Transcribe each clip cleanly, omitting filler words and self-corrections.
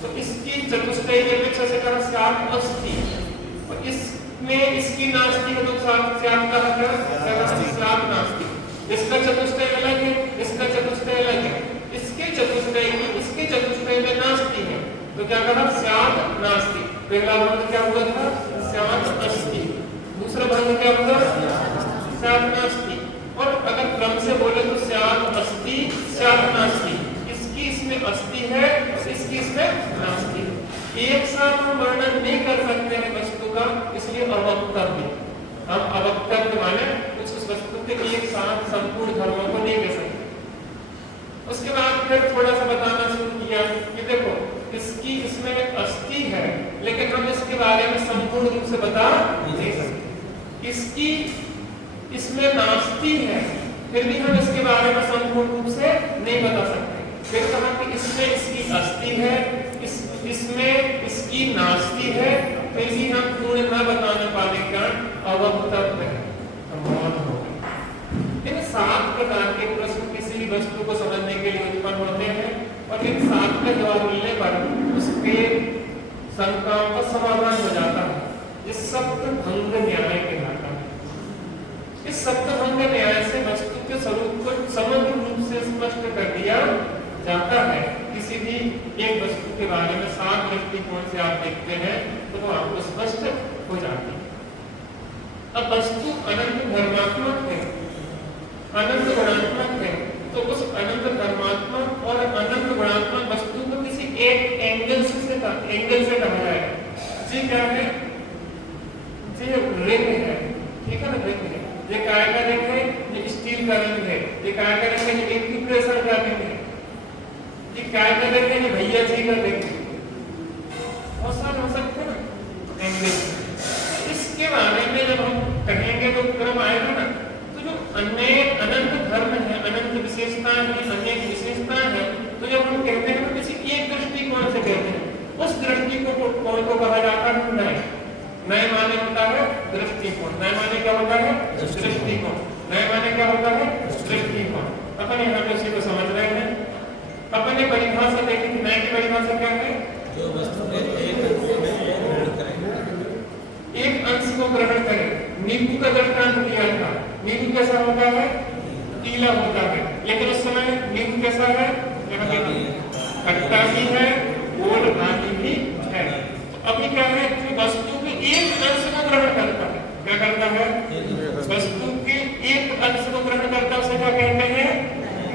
तो इसकी चतुष्टय की अपेक्षा से कहा स्यात् अस्ति, और इसमें इसकी नास्ति है तो स्यात् का स्यात् नास्ति। इसका चतुष्टय अलग है, इसका चतुष्टय अलग है, इसके चतुष्टय में नास्ति है तो क्या कहा स्यात् नास्ति। पहला भंग क्या हुआ था स्यात् अस्ति, दूसरा भंग क्या हुआ स्यात् नास्ति। और अगर क्रम से बोले तो स्यात् अस्ति स्यात् नास्ति, इसकी इसमें अस्ति है, इसकी इसमें नास्ति। एक साथ हम वर्णन नहीं कर सकते हैं वस्तु का, इसलिए अवक्तव्य, हम अवक्तव्य माने कुछ उस वस्तु के एक साथ संपूर्ण धर्मों को नहीं कह सकते। उसके बाद फिर थोड़ा सा बताना शुरू किया कि देखो इसकी इसमें अस्ति है लेकिन हम इसके बारे में संपूर्ण रूप से बता नहीं सकते, इसकी इसमें नास्ति है फिर भी हम इसके बारे में संपूर्ण रूप से नहीं बता सकते। फिर कहा कि इसमें इसकी अस्ति है, इसमें इसकी नास्ति है, फिर भी हम पूर्ण न बताने पाने का अवक्तव्य है। इन 7 प्रकार के प्रश्न किसी भी वस्तु को समझने के लिए उत्पन्न होते हैं और इन 7 का जवाब मिलने पर उसके शंकाओं का समाधान हो जाता है। इस सप्तभंग न्याय कहलाता है। इस सप्तभंग न्याय से वस्तु के स्वरूप को समग्र रूप से स्पष्ट कर दिया जाता है। किसी भी एक वस्तु के बारे में 7 दृष्टिकोण से आप देखते हैं तो वो आपको स्पष्ट हो जाती है। अब वस्तु अनंत धर्मात्मक है, अनंत गुणात्मक है, तो उस अनंत धर्मात्मक और अनंत गुणात्मक वस्तु को किसी एक एंगल से कहा जाएगा। जी क्या है, जी रिंग है, ठीक है ना, रिंग है। ये काय का रिंग है, ये स्टील का रिंग है, ये काय का रिंग है, ये इंक्यूप्रेशर का रिंग है, ये काय का रिंग है, ये भैया जी का रिंग है। बहुत सारे हो सकते हैं ना एंगल। इसके बारे में जब हम कहेंगे तो क्रम आएगा ना, तो जो अनंत धर्म है, अनंत विशेषताएं हैं, अनेक विशेषताएं हैं, तो जब हम कहते हैं तो किसी एक दृष्टिकोण से कहते हैं, उस दृष्टिकोण को कहा जाता है नय। नय माने होता है दृष्टिकोण। नय माने क्या होता है दृष्टिकोण। नय माने क्या होता है दृष्टिकोण। अपन यहाँ पे उसी को समझ रहे हैं। अपन ने परिभाषा देखी थी, नय की परिभाषा क्या है, जो वस्तु के एक अंश को ग्रहण करे, एक अंश को ग्रहण करे। नींबू का दृष्टांत दिया था, नींबू कैसा होता है पीला होता है, लेकिन उस समय नींबू कैसा है, खट्टा भी है और भारी भी है। तो अभी क्या है कि वस्तु के एक अंश को ग्रहण करता है, क्या करता है, वस्तु के एक अंश को ग्रहण करता है, उसे क्या कहते हैं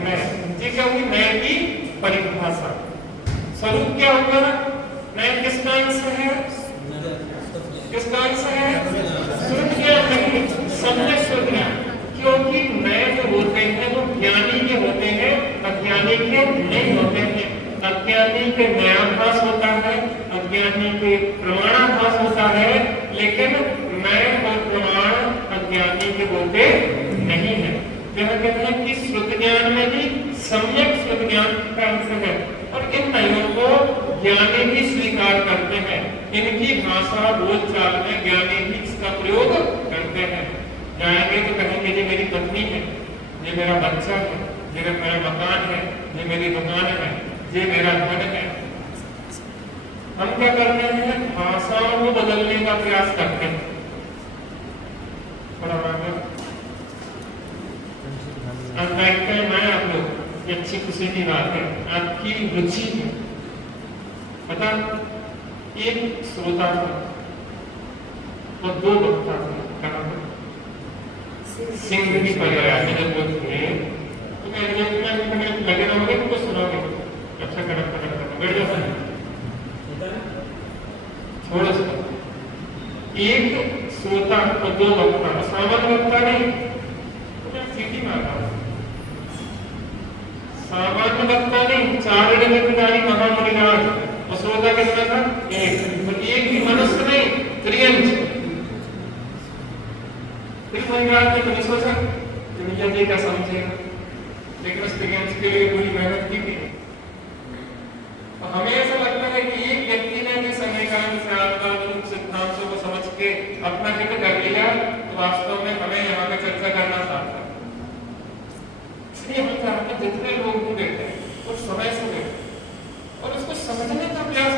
नय। ये क्या हुई नय की परिभाषा। स्वरूप क्या होगा, नय किसका अंश है, किसका अंश है, शुद्ध ज्ञान नहीं, सम्यक शुद्ध ज्ञान। क्योंकि नय जो होते हैं वो ज्ञानी के होते हैं, अज्ञानी के नहीं होते हैं। अज्ञानी के न्यायाभास होता है, अज्ञानी के प्रमाणाभास होता है, लेकिन नय और प्रमाण अज्ञानी के होते नहीं है। यह कहते हैं कि शुद्ध ज्ञान में भी सम्यक शुद्ध ज्ञान का अंश है और इन नयों को ज्ञानी भी स्वीकार करते हैं। इनकी भाषा बोलचाल में ज्ञानी भी इसका प्रयोग करते हैं। जाएंगे तो कहेंगे ये मेरी पत्नी है, ये मेरा बच्चा है, ये मेरा मकान है, ये मेरी दुकान है, ये मेरा धन है। हम क्या करते हैं, भाषाओं को बदलने का प्रयास करते हैं। थोड़ा मैं आप लोग ये अच्छी खुशी की बात है, आपकी रुचि है। पता एक श्रोता था और 2 वक्ता थे। सिंह भी पर्याय में जब वो थे तो मैं लगे रहोगे तो सुनोगे, अच्छा कड़क बैठ जाता है थोड़ा सा। एक श्रोता और 2 वक्ता, सामान्य वक्ता नहीं, तो मैं सीटी मारता हूँ। सामान्य वक्ता नहीं, 4 जगतधारी महामुनिराज और श्रोता कितना था, एक भी मनुष्य नहीं, त्रियंश। त्रिभंगार ने नहीं सोचा दुनिया जी का समझेगा, लेकिन उस त्रियंश के लिए पूरी मेहनत की थी। तो हमें ऐसा लगता है कि एक व्यक्ति ने भी समीकरण से आत्मारूप सिद्धांतों को समझ के अपना हित कर लिया, तो वास्तव में हमें यहाँ पे चर्चा करना चाहता है। इसलिए हम चाहते जितने लोग भी बैठे और समय से बैठे और उसको समझने का प्रयास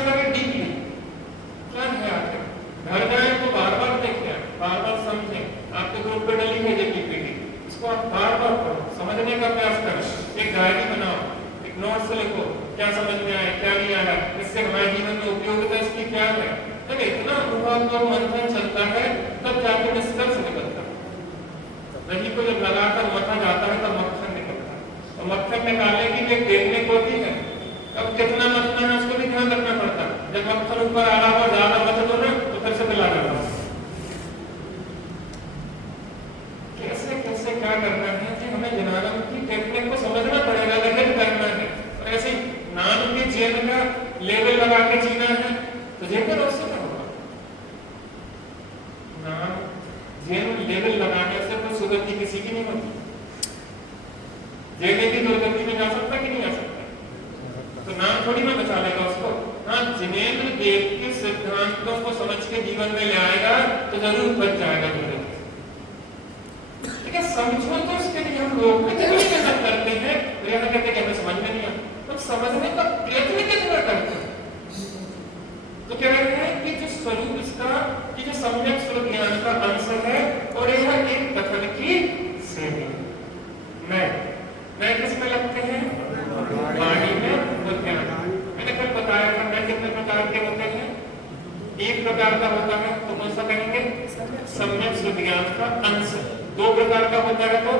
तो मंथन चलता है तब जाके निष्कर्ष निकलता है। दही को जब लगाकर मथा जाता है तब मक्खन निकलता है, और मक्खन निकालने की एक देखने को होती है, अब कितना मथना है उसको भी ध्यान रखना पड़ता है। जब मक्खन ऊपर आ रहा हो ज्यादा मत दो ना तो फिर से मिला करना। कैसे कैसे क्या करना है कि हमें जनानम की टेक्निक को समझना पड़ेगा, लेकिन करना है। और ऐसे नाम के जेल का लेबल लगा के जीना है तो जेल उससे क्या होगा? नाम जेल लेबल लगाने से कोई सुगति किसी की नहीं होती। जेल की दुर्गति में जा सकता कि नहीं आ सकता? तो नाम थोड़ी ना बचा लेगा उसको। हाँ, जिनेंद्र देव के सिद्धांतों को समझ के जीवन में ले आएगा तो जरूर बच जाएगा दुर्गति। समझो तो उसके लिए हम लोग मेहनत करते हैं, तो यहाँ कहते हैं हमें समझ में नहीं आता, तो समझने का प्रयत्न कितना करते हैं। तो कह रहे हैं कि जो स्वरूप इसका, कि जो सम्यक स्वरूप ज्ञान का अंश है, और यह एक कथन की श्रेणी। मैं किसमें लगते हैं? वाणी में और ज्ञान। मैंने कल बताया था मैं कितने प्रकार के होते हैं। एक प्रकार का होता है तो कौन सा कहेंगे? सम्यक स्वरूप ज्ञान का अंश। दो प्रकार का होता है तो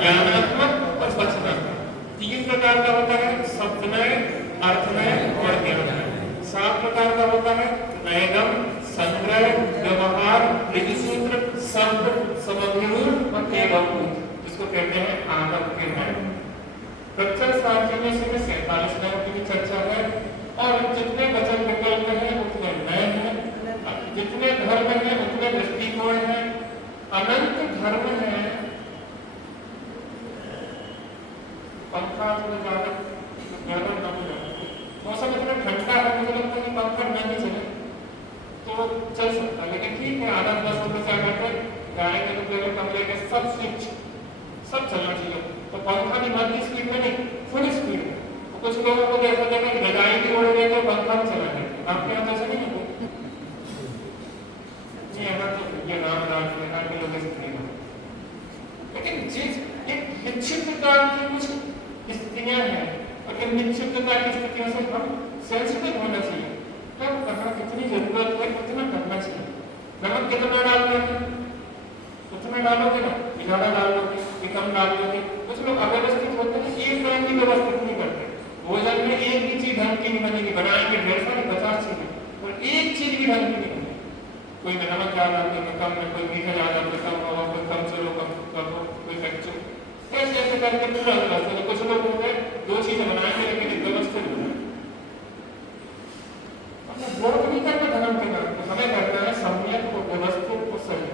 ज्ञानात्मक और वचनात्मक। तीन प्रकार का होता है शब्दमय, अर्थमय और ज्ञानमय। 7 प्रकार का होता है नयगम, संग्रह, व्यवहार, ऋजुसूत्र, शब्द, समभिरूप और एवंभूत, जिसको कहते हैं आगम के नय। प्रत्यक्ष साहित्य में से 47 नयों की भी चर्चा है, और जितने वचन विकल्प हैं उतने नए हैं, जितने धर्म हैं उतने दृष्टिकोण हैं, अनंत धर्म है। पंखा तो ज्यादा मौसम इतना ठंडा है, मुझे लगता है कि पंखा नहीं चले तो चल सकता है, लेकिन ठीक है 8-10 रुपए से आकर गाड़ी के तो कमरे के सब स्विच सब चलना चाहिए। तो पंखा भी मध्य स्पीड में नहीं, फुल स्पीड में। तो कुछ लोगों को ऐसा देखा कि रजाई भी ओढ़ गए तो पंखा भी चला गया। आपके यहाँ ऐसा नहीं है? यहाँ तो ये नाम राज के लोग ऐसे नहीं होते, लेकिन जिस एक निश्चित प्रकार की कुछ स्थितियां हैं, और इन निश्चित प्रकार की स्थितियों से हम सेंसिटिव होना चाहिए। तब कहाँ कितनी जरूरत है कितना करना चाहिए। नमक कितना डालना है उतना डालोगे ना, ज्यादा डालोगे कि कम डालोगे। कुछ लोग अव्यवस्थित होते हैं, एक तरह की व्यवस्थित नहीं करते। भोजन में एक भी चीज ढंग की नहीं बनेगी, बनाएंगे 150 चीजें और एक चीज भी ढंग की नहीं। कोई में नमक ज्यादा, कोई में कम, में कोई मीठा ज्यादा, कोई कम होगा, कोई कम चलो कम करो, कोई कच्चो, ऐसे ऐसे करके पूरा व्यवस्था। तो कुछ लोग होते हैं 2 चीजें बनाएंगे लेकिन व्यवस्थित हो जाए। वोट नहीं करना धर्म के नाम पे, हमें करना है सम्यक को, व्यवस्थित को, सही।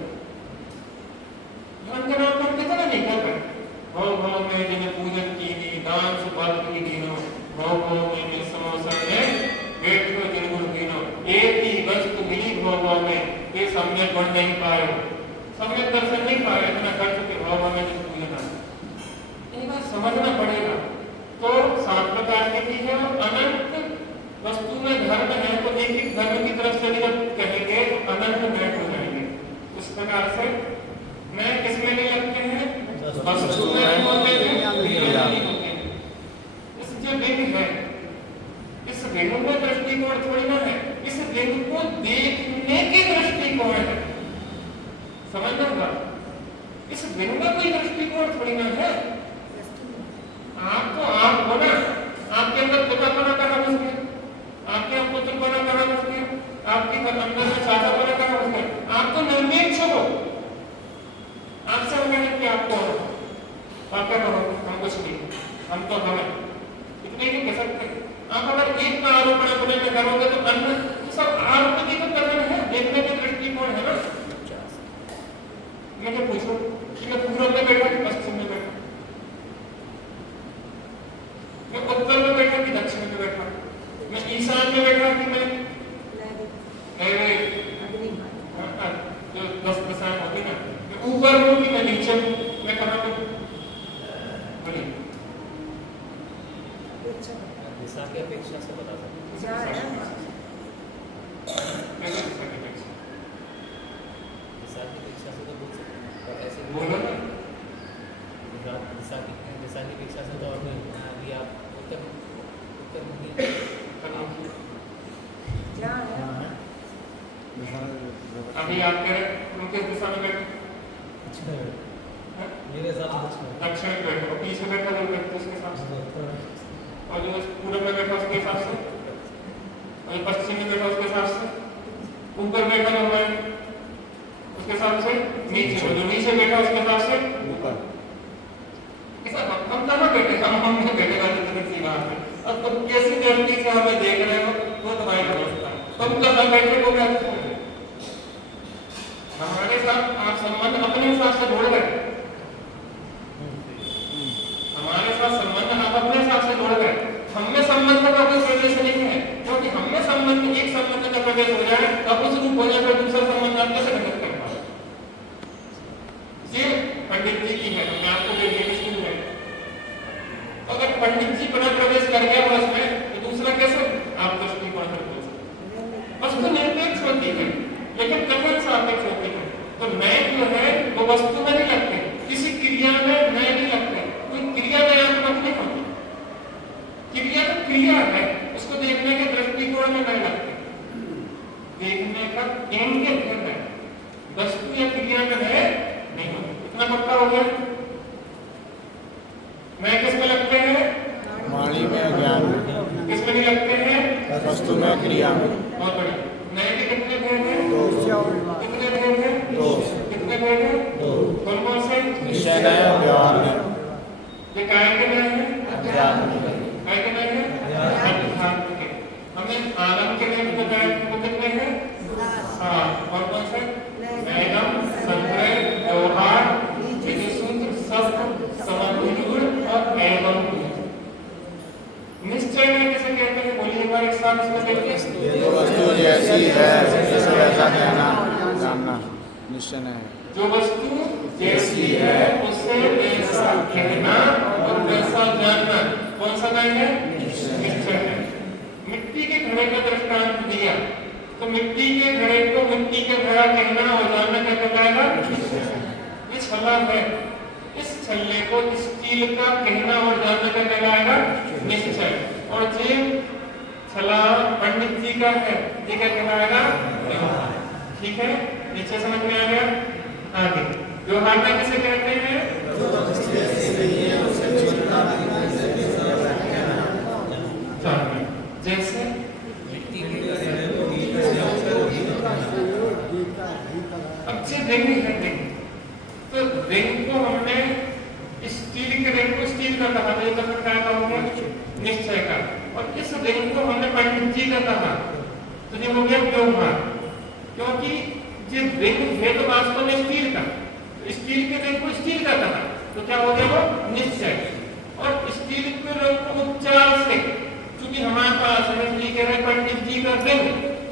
धर्म के नाम पर कितना नहीं कर रहे। भव भव में जिन्हें पूजन की दी, दान सुपाल की दीनो, भव भव में समोसा में वेट को जिनगुण दीनो, एक ही वस्तु मिली भव भव में, ये सम्यक बढ़ नहीं पाए, सम्यक दर्शन नहीं पाए, इतना कर चुके भव में जो पूजन है। ये बात समझना पड़ेगा। तो 7 प्रकार की चीज है, और अनंत वस्तु में धर्म है, तो एक एक धर्म की तरफ से जब कहेंगे तो अनंत में हो जाएंगे। उस प्रकार से मैं किसमें नहीं लगते हैं? वस्तु में नहीं होते हैं। इस जो वेद है, इस वेद में दृष्टिकोण थोड़ी ना है, इस वेद को देखने के दृष्टिकोण है। समझना होगा, इस वेद में कोई दृष्टिकोण थोड़ी ना है। आप तो आप हो ना, आपके अंदर पितापना कहाँ घुस गया, आपके अंदर पुत्रपना कहाँ घुस गया, आपके अंदर में चाचापना कहाँ घुस गया। आप तो निर्मित हो, आपसे उम्मीद कि आपको आप क्या करोगे? हम कुछ नहीं, हम तो हमें इतने ही कह सकते। आप अगर एक का आरोपण अपने में करोगे तो अन्य सब आरोप की तो करना है, देखने के दृष्टिकोण है ना। मुझे पूछो कि मैं पूर्व में बैठा कि पश्चिम में बैठा, मैं उत्तर में बैठा कि दक्षिण में बैठा, अभी आप कह रहे तुम किस दिशा में बैठे? मेरे हिसाब से दक्षिण में बैठे और पीछे बैठा जो व्यक्ति उसके हिसाब से, और जो पूर्व में बैठा उसके हिसाब से, और जो पश्चिम में बैठा उसके हिसाब से, ऊपर बैठा जो है उसके हिसाब से नीचे, और जो नीचे बैठा उसके हिसाब से ऊपर। हम कहाँ बैठे? हम नहीं बैठे सी बात है। अब तुम कैसी दृष्टि से हमें देख रहे हो वो तुम्हारी व्यवस्था है। तुम कहाँ बैठे वो क्या हमारे साथ आप संबंध अपने हिसाब से जोड़ गए, हमारे साथ संबंध आप अपने हिसाब से जोड़ गए। हमें संबंध का कोई प्रवेश नहीं है, क्योंकि हमें संबंध एक संबंध का प्रवेश हो जाए तब उस रूप हो जाए फिर दूसरा संबंध आप कैसे घटित कर पाओ? ये पंडित जी की है, मैं आपको देखिए स्कूल में अगर पंडित जी पुनः प्रवेश कर गया बस में तो दूसरा कैसे आप दृष्टिकोण कर पाओ? वस्तु निरपेक्ष होती है लेकिन कथन सापेक्ष होती है। तो नए जो है वो वस्तु में नहीं लगते, किसी क्रिया में नए नहीं लगते, कोई क्रिया नयात्मक नहीं होती। क्रिया तो क्रिया है, उसको देखने के दृष्टिकोण में नए लगते, देखने का केंद्र है, वस्तु या क्रिया में नए नहीं होते। इतना पक्का हो गया? नए किसमें लगते हैं? वाणी में, ज्ञान में। किसमें नहीं लगते हैं? वस्तु में, क्रिया में। बहुत बढ़िया। नए के कितने भेद हैं? कितने भेद हैं? कितने भेद हैं? कौन कौन से? निश्चय नय, व्यवहार नय। ये काय के नए हैं? अध्यात्म। काय के नए हैं? अध्यात्म के। हमने आलम के नए बताया वो कितने हैं? हाँ, और कौन से? नैनम, संग्रह, व्यवहार, विधिसूत्र, शब्द, समन्वय और एवं। निश्चय में किसे कहते हैं? बोलिए एक बार एक साथ इसमें देखिए। जो वस्तु जैसी है उसे वैसा कहना, जानना, निश्चय नय। जो वस्तु जैसी है उसे वैसा कहना और वैसा जानना कौन सा नय है? निश्चय है। मिट्टी के घड़े का दृष्टांत दिया तो मिट्टी के घड़े को मिट्टी के घड़ा कहना और जानना क्या कहलाएगा? ये छला है, इस छल्ले को स्टील का कहना और जानना क्या कहलाएगा? निश्चय। और जो छला पंडित जी का है ये क्या कहलाएगा? ठीक है, नीचे समझ में आ गया? आगे व्यवहार में किसे कहते हैं? जैसे अच्छे रिंग है, रिंग तो रिंग को हमने स्टील के रिंग को स्टील का कहा, तो ये कथन क्या हो गया? निश्चय का। और इस रिंग को हमने पंडित जी का कहा तो ये हो गया व्यवहार, क्योंकि ये रिंग है तो वास्तव में स्टील का, तो स्टील के रिंग को स्टील का कहा तो क्या हो गया? वो निश्चय। और स्टील के रिंग को उपचार से क्योंकि हमारे पास पंडित जी का रिंग,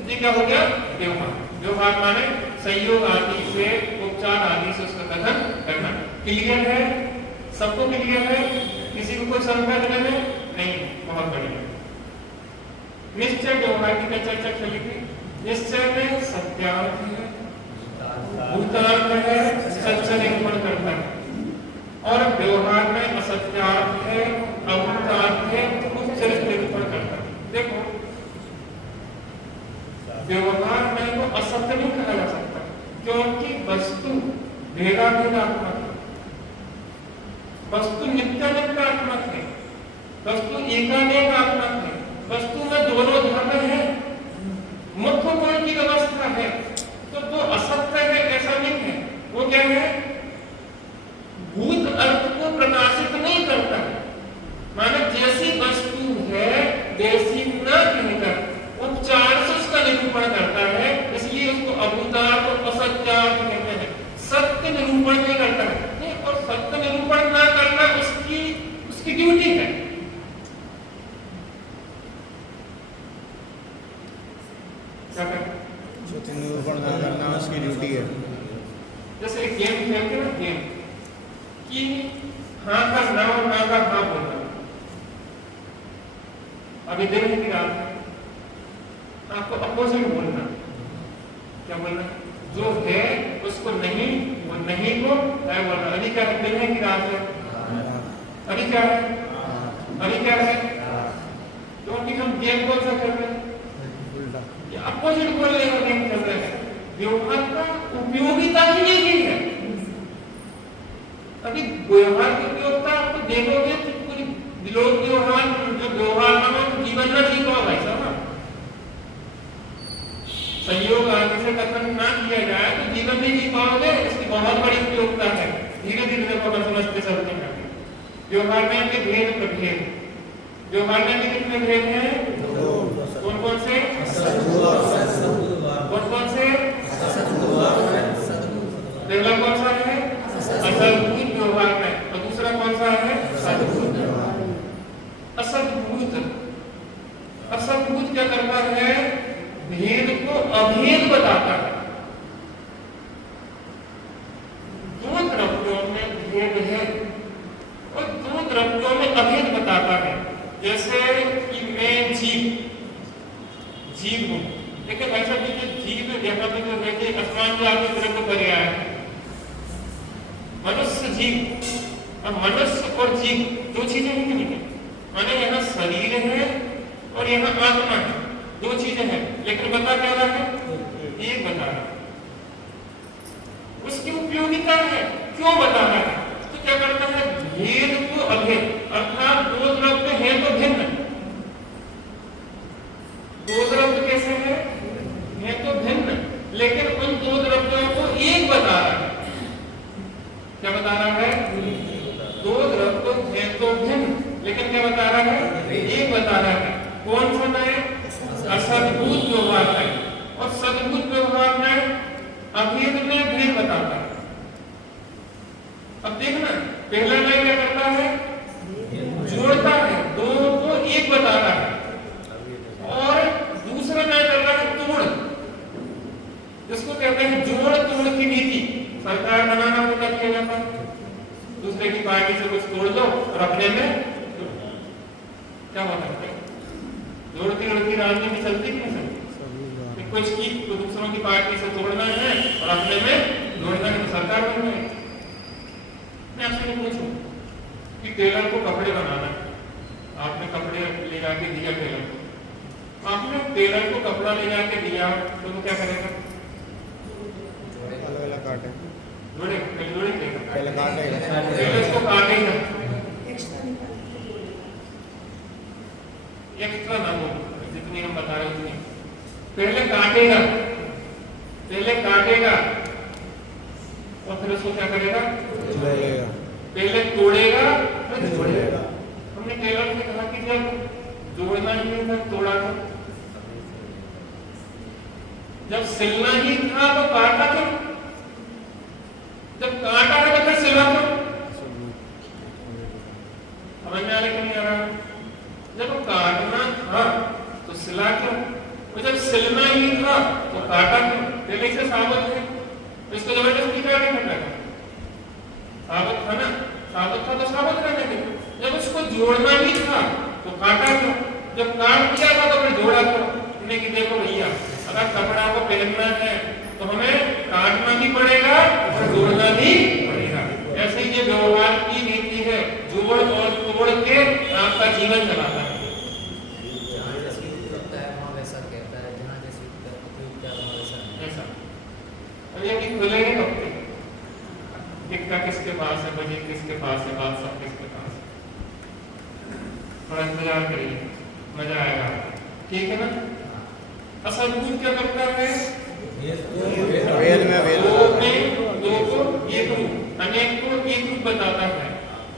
जी क्या हो गया? व्यवहार। व्यवहार माने संयोग आदि से, उपचार आदि से उसका कथन करना। क्लियर है? सबको क्लियर है? किसी को कोई संदेह नहीं? बहुत बढ़िया। निश्चय व्यवहार की चर्चा चली थी। निश्चय में सत्यार्थ है, भूतार्थ है, सच्चा निरूपण करता है, और व्यवहार में असत्यार्थ है, अभूतार्थ है, चरित्र निरूपण करता है। देखो व्यवहार में वो असत्य नहीं कहा जा सकता क्योंकि वस्तु भेदाभेदात्मक है, वस्तु नित्यात्मक है, वस्तु एकानेकात्मक है, वस्तु में दोनों धर्म है, मुख्य गुण की व्यवस्था है, तो वो असत्य है ऐसा नहीं है। वो क्या है? भूत अर्थ को प्रकाशित नहीं करता है, माने जैसी वस्तु है वैसी न कहकर उपचार से उसका निरूपण करता है, इसलिए उसको अभूतार्थ और असत्यार्थ कहते हैं। सत्य निरूपण नहीं करता है, और सत्य निरूपण ना करना उसकी ड्यूटी है। सत्य निरूपण ना करना उसकी ड्यूटी है। जैसे एक गेम खेलते हैं ना, गेम कि हाँ का ना और ना का हाँ बोलना। अभी दिन की रात है, आपको अपोजिट बोलना। क्या बोलना? जो है उसको नहीं, वो नहीं को है बोलना। अभी क्या है? दिन की रात है, अभी क्या है? अभी क्या है? क्योंकि हम गेम कौन सा खेल रहे हैं? अपोजिट बोल रहे हैं, गेम खेल रहे हैं। व्यवहार उपयोगिता ही यही है। अभी व्यवहार की उपयोगिता आपको देखोगे तो पूरी लोक व्यवहार जो व्यवहार ना हो तो जीवन ना जी पाओ भाई साहब। संयोग आदि से कथन ना किया जाए तो जीवन नहीं जी पाओगे, इसकी बहुत बड़ी उपयोगिता है। धीरे धीरे अपन समझते चलते हैं। व्यवहार में के भेद प्रभेद, व्यवहार में कितने भेद हैं? कौन कौन से? कौन कौन से? पहला कौन सा है? असद्भूत व्यवहार में, और दूसरा कौन सा है? सद्भूत। असद्भूत, असद्भूत क्या करता है? भेद को अभेद बताता है। दो द्रव्यों में भेद है और दो द्रव्यों में अभेद बताता है। जैसे कि मैं जीव हूं। देखिए भाई साहब, ये जीव यहाँ पे जो देखिए आसमान जो आपकी तरफ को पर्याय है, मनुष्य जीव। अब मनुष्य और जीव दो चीजें हैं कि नहीं? माने यहाँ शरीर है और यहाँ आत्मा है, दो चीजें हैं, लेकिन बता क्या रहा है? एक बता रहा है। उसकी उपयोगिता है, क्यों बता रहा है? तो क्या करता है? भेद को अभेद, अर्थात दो द्रव्य है तो भिन्न। दो द्रव्य कैसे है तो भिन्न, लेकिन उन दो द्रव्यों को एक बता रहा है। क्या बता रहा है? दो द्रव्य है तो भिन्न, लेकिन क्या बता रहा है? एक बता रहा है। कौन सा है? असद्भूत व्यवहार है। और सद्भूत व्यवहार में अभेद में भेद बताता है। अब देखना, पहला न्याय क्या करता है? जोड़ता है, दो को एक बता रहा है। और दूसरा न्याय करता है तोड़, जिसको कहते हैं जोड़ तोड़ की नीति। सरकार बनाना को क्या किया जाता है? दूसरे की पार्टी से कुछ तोड़ दो और अपने में क्या होता है? जोड़ती जोड़ती राजनीति चलती नहीं चलती? कुछ की तो दूसरों की पार्टी से तोड़ना है और अपने में जोड़ना है, तो सरकार बनना है। मैं आपसे ये पूछूं कि टेलर को कपड़े बनाना है, आपने कपड़े ले जाके दिया टेलर को, आपने टेलर को कपड़ा ले जाके दिया तो वो क्या करेगा? जोड़े, पहले इसको काटेगा, एक्स्ट्रा ना हो, जितनी हम बता रहे उतनी पहले काटेगा और फिर उसको क्या करेगा? पहले तोड़ेगा फिर जोड़ेगा। हमने टेलर से कहा कि जब जोड़ना ही नहीं था तोड़ा था, जब सिलना ही था तो काटा क्यों? जब काटा है तो फिर सिला क्यों? समझ में आ रहा कि नहीं आ रहा? जब काटना था तो सिला क्यों? और जब सिलना ही था तो काटा क्यों? पहले से साबित है, तो इसको जबरदस्ती क्या नहीं करना? साबित था ना, साबित था तो साबित रहने दे। जब उसको जोड़ना ही था तो काटा क्यों? जब काट दिया था तो फिर जोड़ा क्यों? हमने कि देखो भैया, अगर कपड़ा को पहनना है तो हमें काटना भी पड़ेगा और जोड़ना भी पड़ेगा। ऐसे ही ये व्यवहार की नीति है, जोड़ और तोड़ के आपका जीवन चलाता है। खुलेंगे कपड़े, टिकटा किसके पास है, बजट किसके पास है, बात सब किसके पास है। थोड़ा इंतजार करिए, मजा आएगा, ठीक है ना? असद्भूत क्या करता है? दो को एक रूप, अनेक को एक रूप बताता है।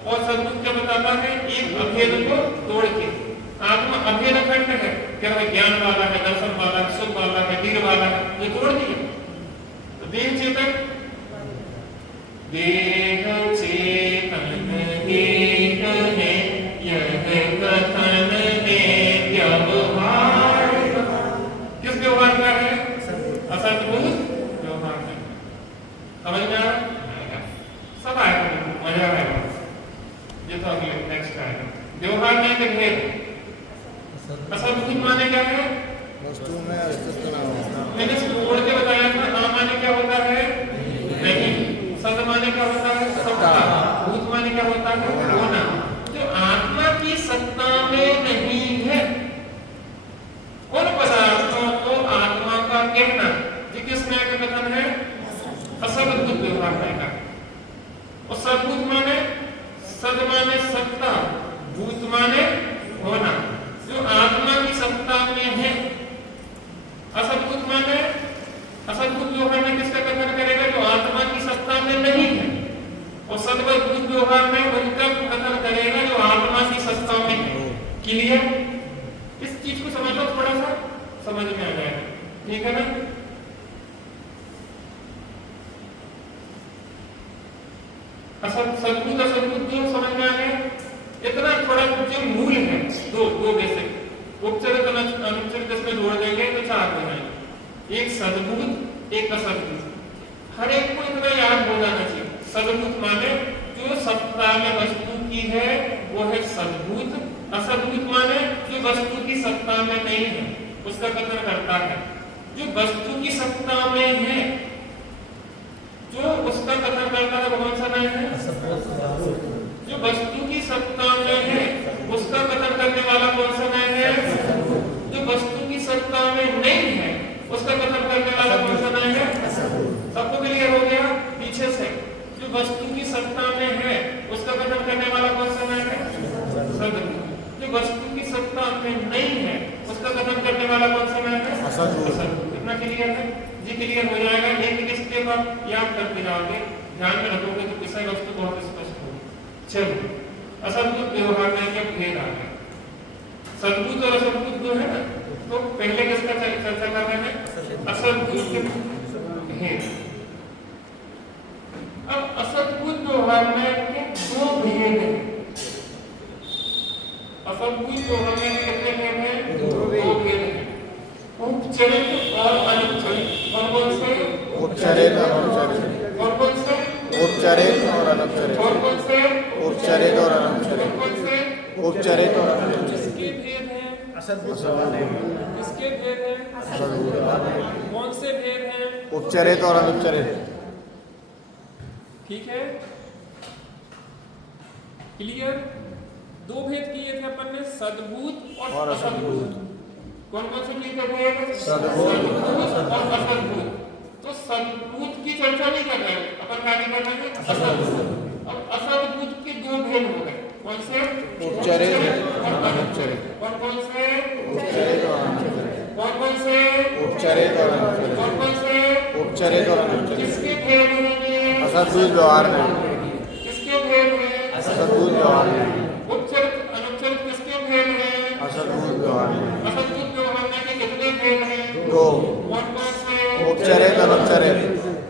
और सद्भूत क्या बताता है? एक अभेद को तोड़ के। आत्मा अभेद अखंड है, क्या है? ज्ञान वाला है, दर्शन वाला है, सुख वाला है, वीर वाला है, ये तोड़ दिए। देह चेतन, देह चेतन एक है, यह कथन में व्यवहार। किस व्यवहार का है? असद्भूत व्यवहार का। समझ में आ रहा? सब आएगा, मजा आएगा। ये तो अगले नेक्स्ट आएगा। व्यवहार में एक भेद। असद्भूत माने क्या है? वस्तु में अस्तित्व ना हो। मैंने तोड़ के बताया था। आ माने क्या होता है? नहीं। सद माने क्या होता है? सत्ता। भूत माने क्या होता है? होना। जो आत्मा की सत्ता में नहीं है, उन पदार्थों को आत्मा का कहना, ये किस न्याय का कथन है? व्यवहार रहेगा। और सद्भूत माने सद माने सत्ता, भूत माने होना, जो आत्मा की सत्ता में है। असद्भूत माने असद्भूत व्यवहार में किसका कथन करेगा? जो आत्मा की सत्ता में नहीं है। और सद्भूत व्यवहार में उनका कथन करेगा जो आत्मा की सत्ता में है। क्लियर? इस चीज को समझ लो, थोड़ा सा समझ में आ जाएगा। ठीक है ना? सद्भूत असद्भूत जो समझ में आ गया। इतना थोड़ा जो मूल है, दो बेसिक उपचारित अनुपचारित इसमें जोड़ देंगे तो 4 हो जाएंगे। एक सद्भूत, एक असद्भूत। हर एक को इतना याद हो जाना चाहिए। सद्भूत माने जो सत्ता में वस्तु की है वो है सद्भूत। असद्भूत माने जो वस्तु की सत्ता में नहीं है उसका कथन करता है। जो वस्तु की सत्ता में है, जो उसका कथन करता है, कौन सा नहीं है? जो वस्तु की सत्ता में है उसका कथन करने वाला कौन सा नहीं है? जो वस्तु की सत्ता में नहीं है उसका कथन करने वाला कौन सा नहीं है? सबको क्लियर हो गया? पीछे से जो वस्तु की सत्ता में है उसका कथन करने वाला कौन सा नहीं है? सद्भूत। जो वस्तु की सत्ता में नहीं है उसका कथन करने वाला कौन सा नहीं है? असद्भूत। कितना क्लियर है जी? क्लियर हो जाएगा। एक स्टेप आप याद करते जाओगे, ध्यान में रखोगे तो विषय वस्तु बहुत स्पष्ट होगी। चलो, असद्भूत व्यवहार में क्या भेद आ गया? सद्भूत और असद्भूत जो है ना, तो पहले किसका चर्चा कर रहे हैं? असद्भूत के भेद। अब असद्भूत व्यवहार में 2 भेद हैं। असद्भूत व्यवहार में कितने भेद हैं? 2 भेद हैं। उपचरित और अनुपचरित। कौन से? उपचरित और अनुपचरित। कौन से? उपचरित और अनुपचरित। कौन से? उपचरित और अनुपचरित। कौन से? उपचरित और अनुपचरित। किसके भेद हैं? असद्भूत। किसके भेद हैं? असद्भूत। कौन से भेद हैं? उपचरित और अनुपचरित। ठीक है, क्लियर? 2 भेद किए थे अपन ने, सद्भूत और असद्भूत। कौन से किए थे? सद्भूत और असद्भूत। तो सद्भूत की चर्चा नहीं कर रहे हैं अपन, क्या कर रहे हैं? असद्भूत। अब असद्भूत के 2 भेद हो गए। कौन से? उपचरित और अनुपचरित। कौन से? उपचरित और अनुपचरित। कौन से? उपचरित और अनुपचरित। कौन से? उपचरित और अनुपचरित। किसके भेद हैं? असद्भूत व्यवहार में। किसके भेद हैं? असद्भूत व्यवहार में। उपचरित अनुपचरित किसके भेद हैं? असद्भूत व्यवहार में। असद्भूत व्यवहार में कितने भेद हैं? 2। कौन से? उपचरित और अनुपचरित।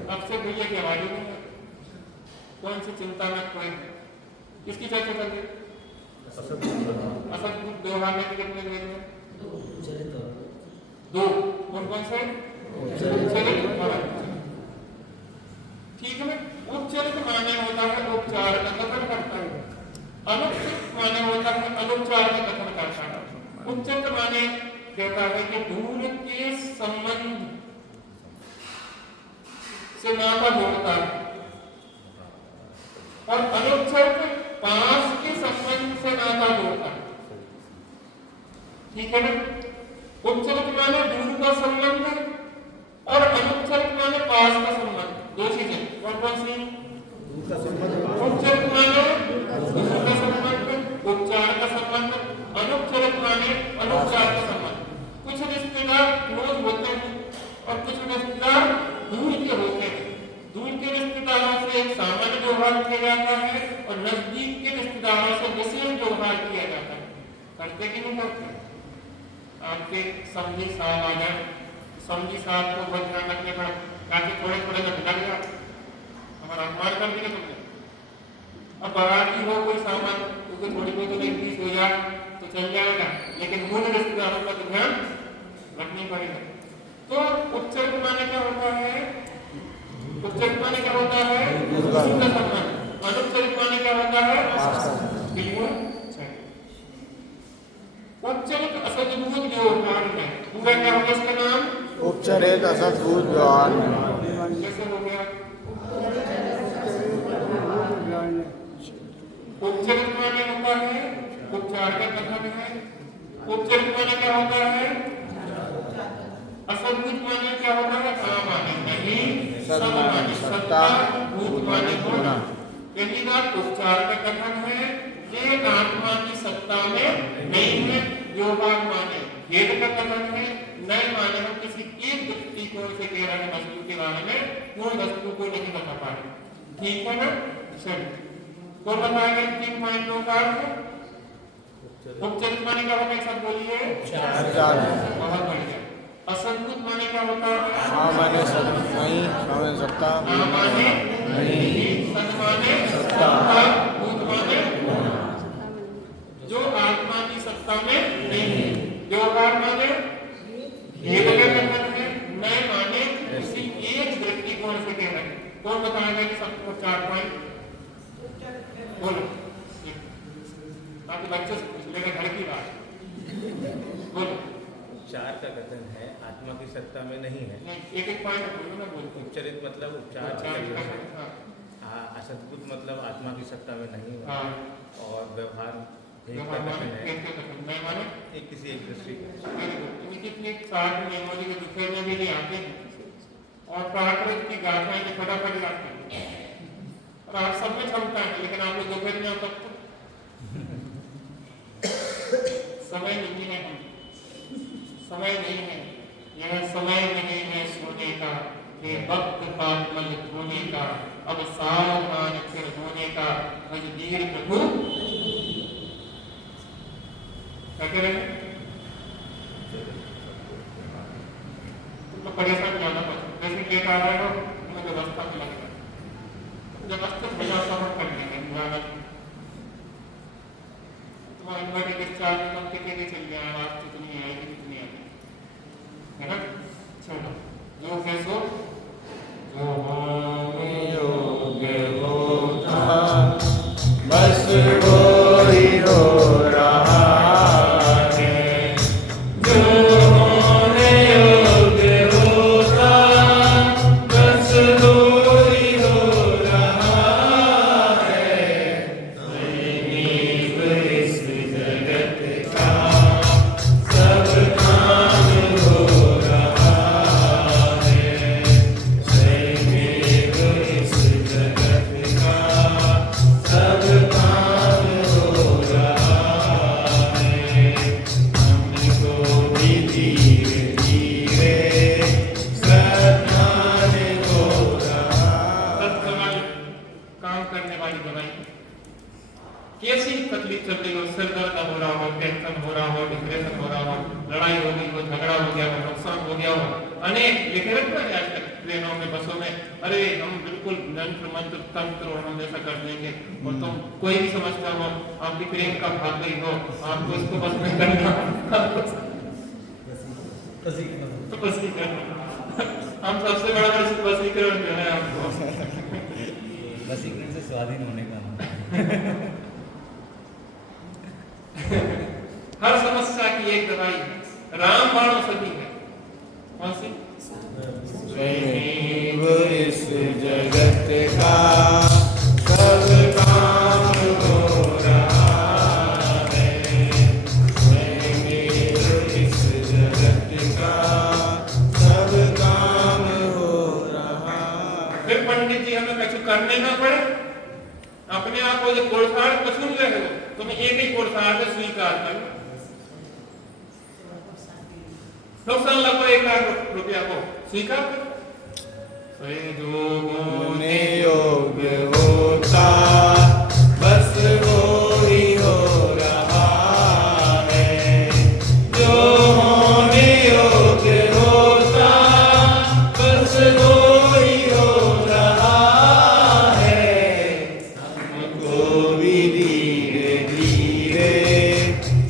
अब से भैया की आवाज नहीं है। कौन सी चिंता में कोई? किसकी चर्चा कर रहे हैं? असद्भूत व्यवहार में कितने भेद हैं? 2। कौन से? उपचरित और अनुपचरित। ठीक है ना? उपचरित माने होता है उपचार का कथन करता है। अनुपचरित माने होता है अनुपचार का कथन करता है। उपचरित माने कहता है कि दूर के संबंध से नाता जोड़ता है, और अनुपचरित पास के संबंध से नाता जोड़ता है। ठीक है ना? उपचरित माने दूर का संबंध और अनुपचरित माने पास का संबंध। 2 चीजें। कौन सी? उपचरित माने दूर का संबंध, उपचार का संबंध। अनुपचरित माने अनुपचार का संबंध। कुछ रिश्तेदार क्लोज होते हैं और कुछ रिश्तेदार दूर के होते हैं। दूर के रिश्तेदारों से एक सामान्य व्यवहार किया जाता है और नजदीक के रिश्तेदारों से विशेष व्यवहार किया जाता है। करते कि नहीं करते? आपके समझी साहब आ जाए, समझी साहब को बहुत ध्यान रखने पर काफी थोड़े में भिड़ा गया, हमारा अपमान कर दिया तुमने। अब बाराती हो कोई सामान, क्योंकि थोड़ी बहुत तो 20 हो जाए तो चल जाएगा, लेकिन मूल रिश्तेदारों का तो ध्यान रखनी पड़ेगा। तो उपचरित माने क्या होता है? उपचरित माने क्या होता है? अनुपचरित माने क्या होता है? उपचरित असद्भूत व्यवहार में पूरा क्या होगा इसका नाम? उपचरित असद्भूत व्यवहार में। कैसे हो गया? उपचरित माने होता है उपचार का कथन है। उपचरित माने क्या होता है? असद्भूत माने क्या होता है? माने नहीं, सब माने सत्ता, भूत माने होना। पहली बात उपचार का कथन है, ये आत्मा की सत्ता में नहीं है। योगाग माने भेद का कथन है, नए माने हम किसी एक दृष्टिकोण से कह रहे हैं वस्तु के बारे में, पूर्ण वस्तु को नहीं बता पा रहे। ठीक है ना? चलिए कौन बताएगा इन 3 पॉइंटों का अर्थ? उपचरित माने क्या होता है, सब बोलिए। बहुत बढ़िया। असंकुत माने क्या होता है? हाँ माने सब नहीं, माने सत्ता माने नहीं, सत माने सत्ता, भूत माने जो आत्मा की सत्ता में नहीं है। योगार माने भेद का कथन है, नए माने किसी एक दृष्टिकोण से कह रहे हैं। कौन बताएगा कि सबको 4 पॉइंट बोलो? आपके बच्चे से पूछ लेगा, घर की बात बोलो। 4 का कथन है आत्मा की सत्ता में नहीं है। एक एक पॉइंट बोलो ना, बोलते हैं। उपचरित मतलब उपचार हाँ, असद्भुत मतलब आत्मा की सत्ता में नहीं है। हाँ। और व्यवहार एक जो का माने कथन है, एक कथन नहीं माने एक किसी एक दृष्टि कितनी 60 नियमों के दूसरे में भी नहीं आते और प्राकृत की गाथाएं जो फटाफट लाते हैं और आप सब में क्षमता है, लेकिन आप लोग दोपहर में तब तो समय नहीं है, समय नहीं है। यह समय नहीं है सोने का, ये वक्त पागल धोने का, अब सावधान फिर होने का, मजदीर प्रभु क्या कह रहे हैं? तुम लोग परेशान ज्यादा मत, जैसे लेट आ रहे हो तुम्हें व्यवस्था में लगेगा, व्यवस्थित व्यवस्था हम कर लेंगे। तुम्हारे इन्वर्टर डिस्चार्ज में तुम कितने चल गए, आवाज कितनी आएगी कितनी आएगी, है ना? चलो जो कैसो जो योग्य होता बस वो ही हो रहा है, जो होने योग्य होता बस वो ही हो रहा है। नीव इस जगत का सब काम हो रहा है, नीव इस जगत का सब काम हो रहा है। हमको भी धीरे धीरे श्रद्धान हो रहा तत्काल काम करने वाली दवाई कैसी तकलीफ चल रही हो, सिर दर्द हो रहा हो, टेंशन हो रहा हो, डिप्रेशन हो रहा हो, लड़ाई हो गई हो, झगड़ा हो गया हो, नुकसान हो गया हो, अनेक लिखे रहते हैं आज तक ट्रेनों में बसों में, अरे हम बिल्कुल यंत्र मंत्र तंत्र और हम ऐसा कर देंगे, और तुम कोई भी समस्या हो, आपकी प्रेम का भाग गई हो, आपको इसको बस में करना तो वसीकरण हम सबसे बड़ा वसीकरण जो है आपको वसीकरण से स्वाधीन होने का नाम। हर समस्या की एक दवाई है, रामबाण औषधि है। कौन सी? नीव इस जगत का सब काम हो रहा है, नीव इस जगत का सब काम हो रहा है। फिर पंडित जी हमें कछु करने ना पड़े, अपने आप को जो पुरुषार्थ को सुन रहे हो, तुम्हें एक ही पुरुषार्थ स्वीकार कर नुकसान लगो 1 लाख रुपया को स्वीकार कर। जो होने योग्य होता बस वो ही हो रहा है, जो होने योग्य होता बस वो ही हो रहा है। हमको भी धीरे धीरे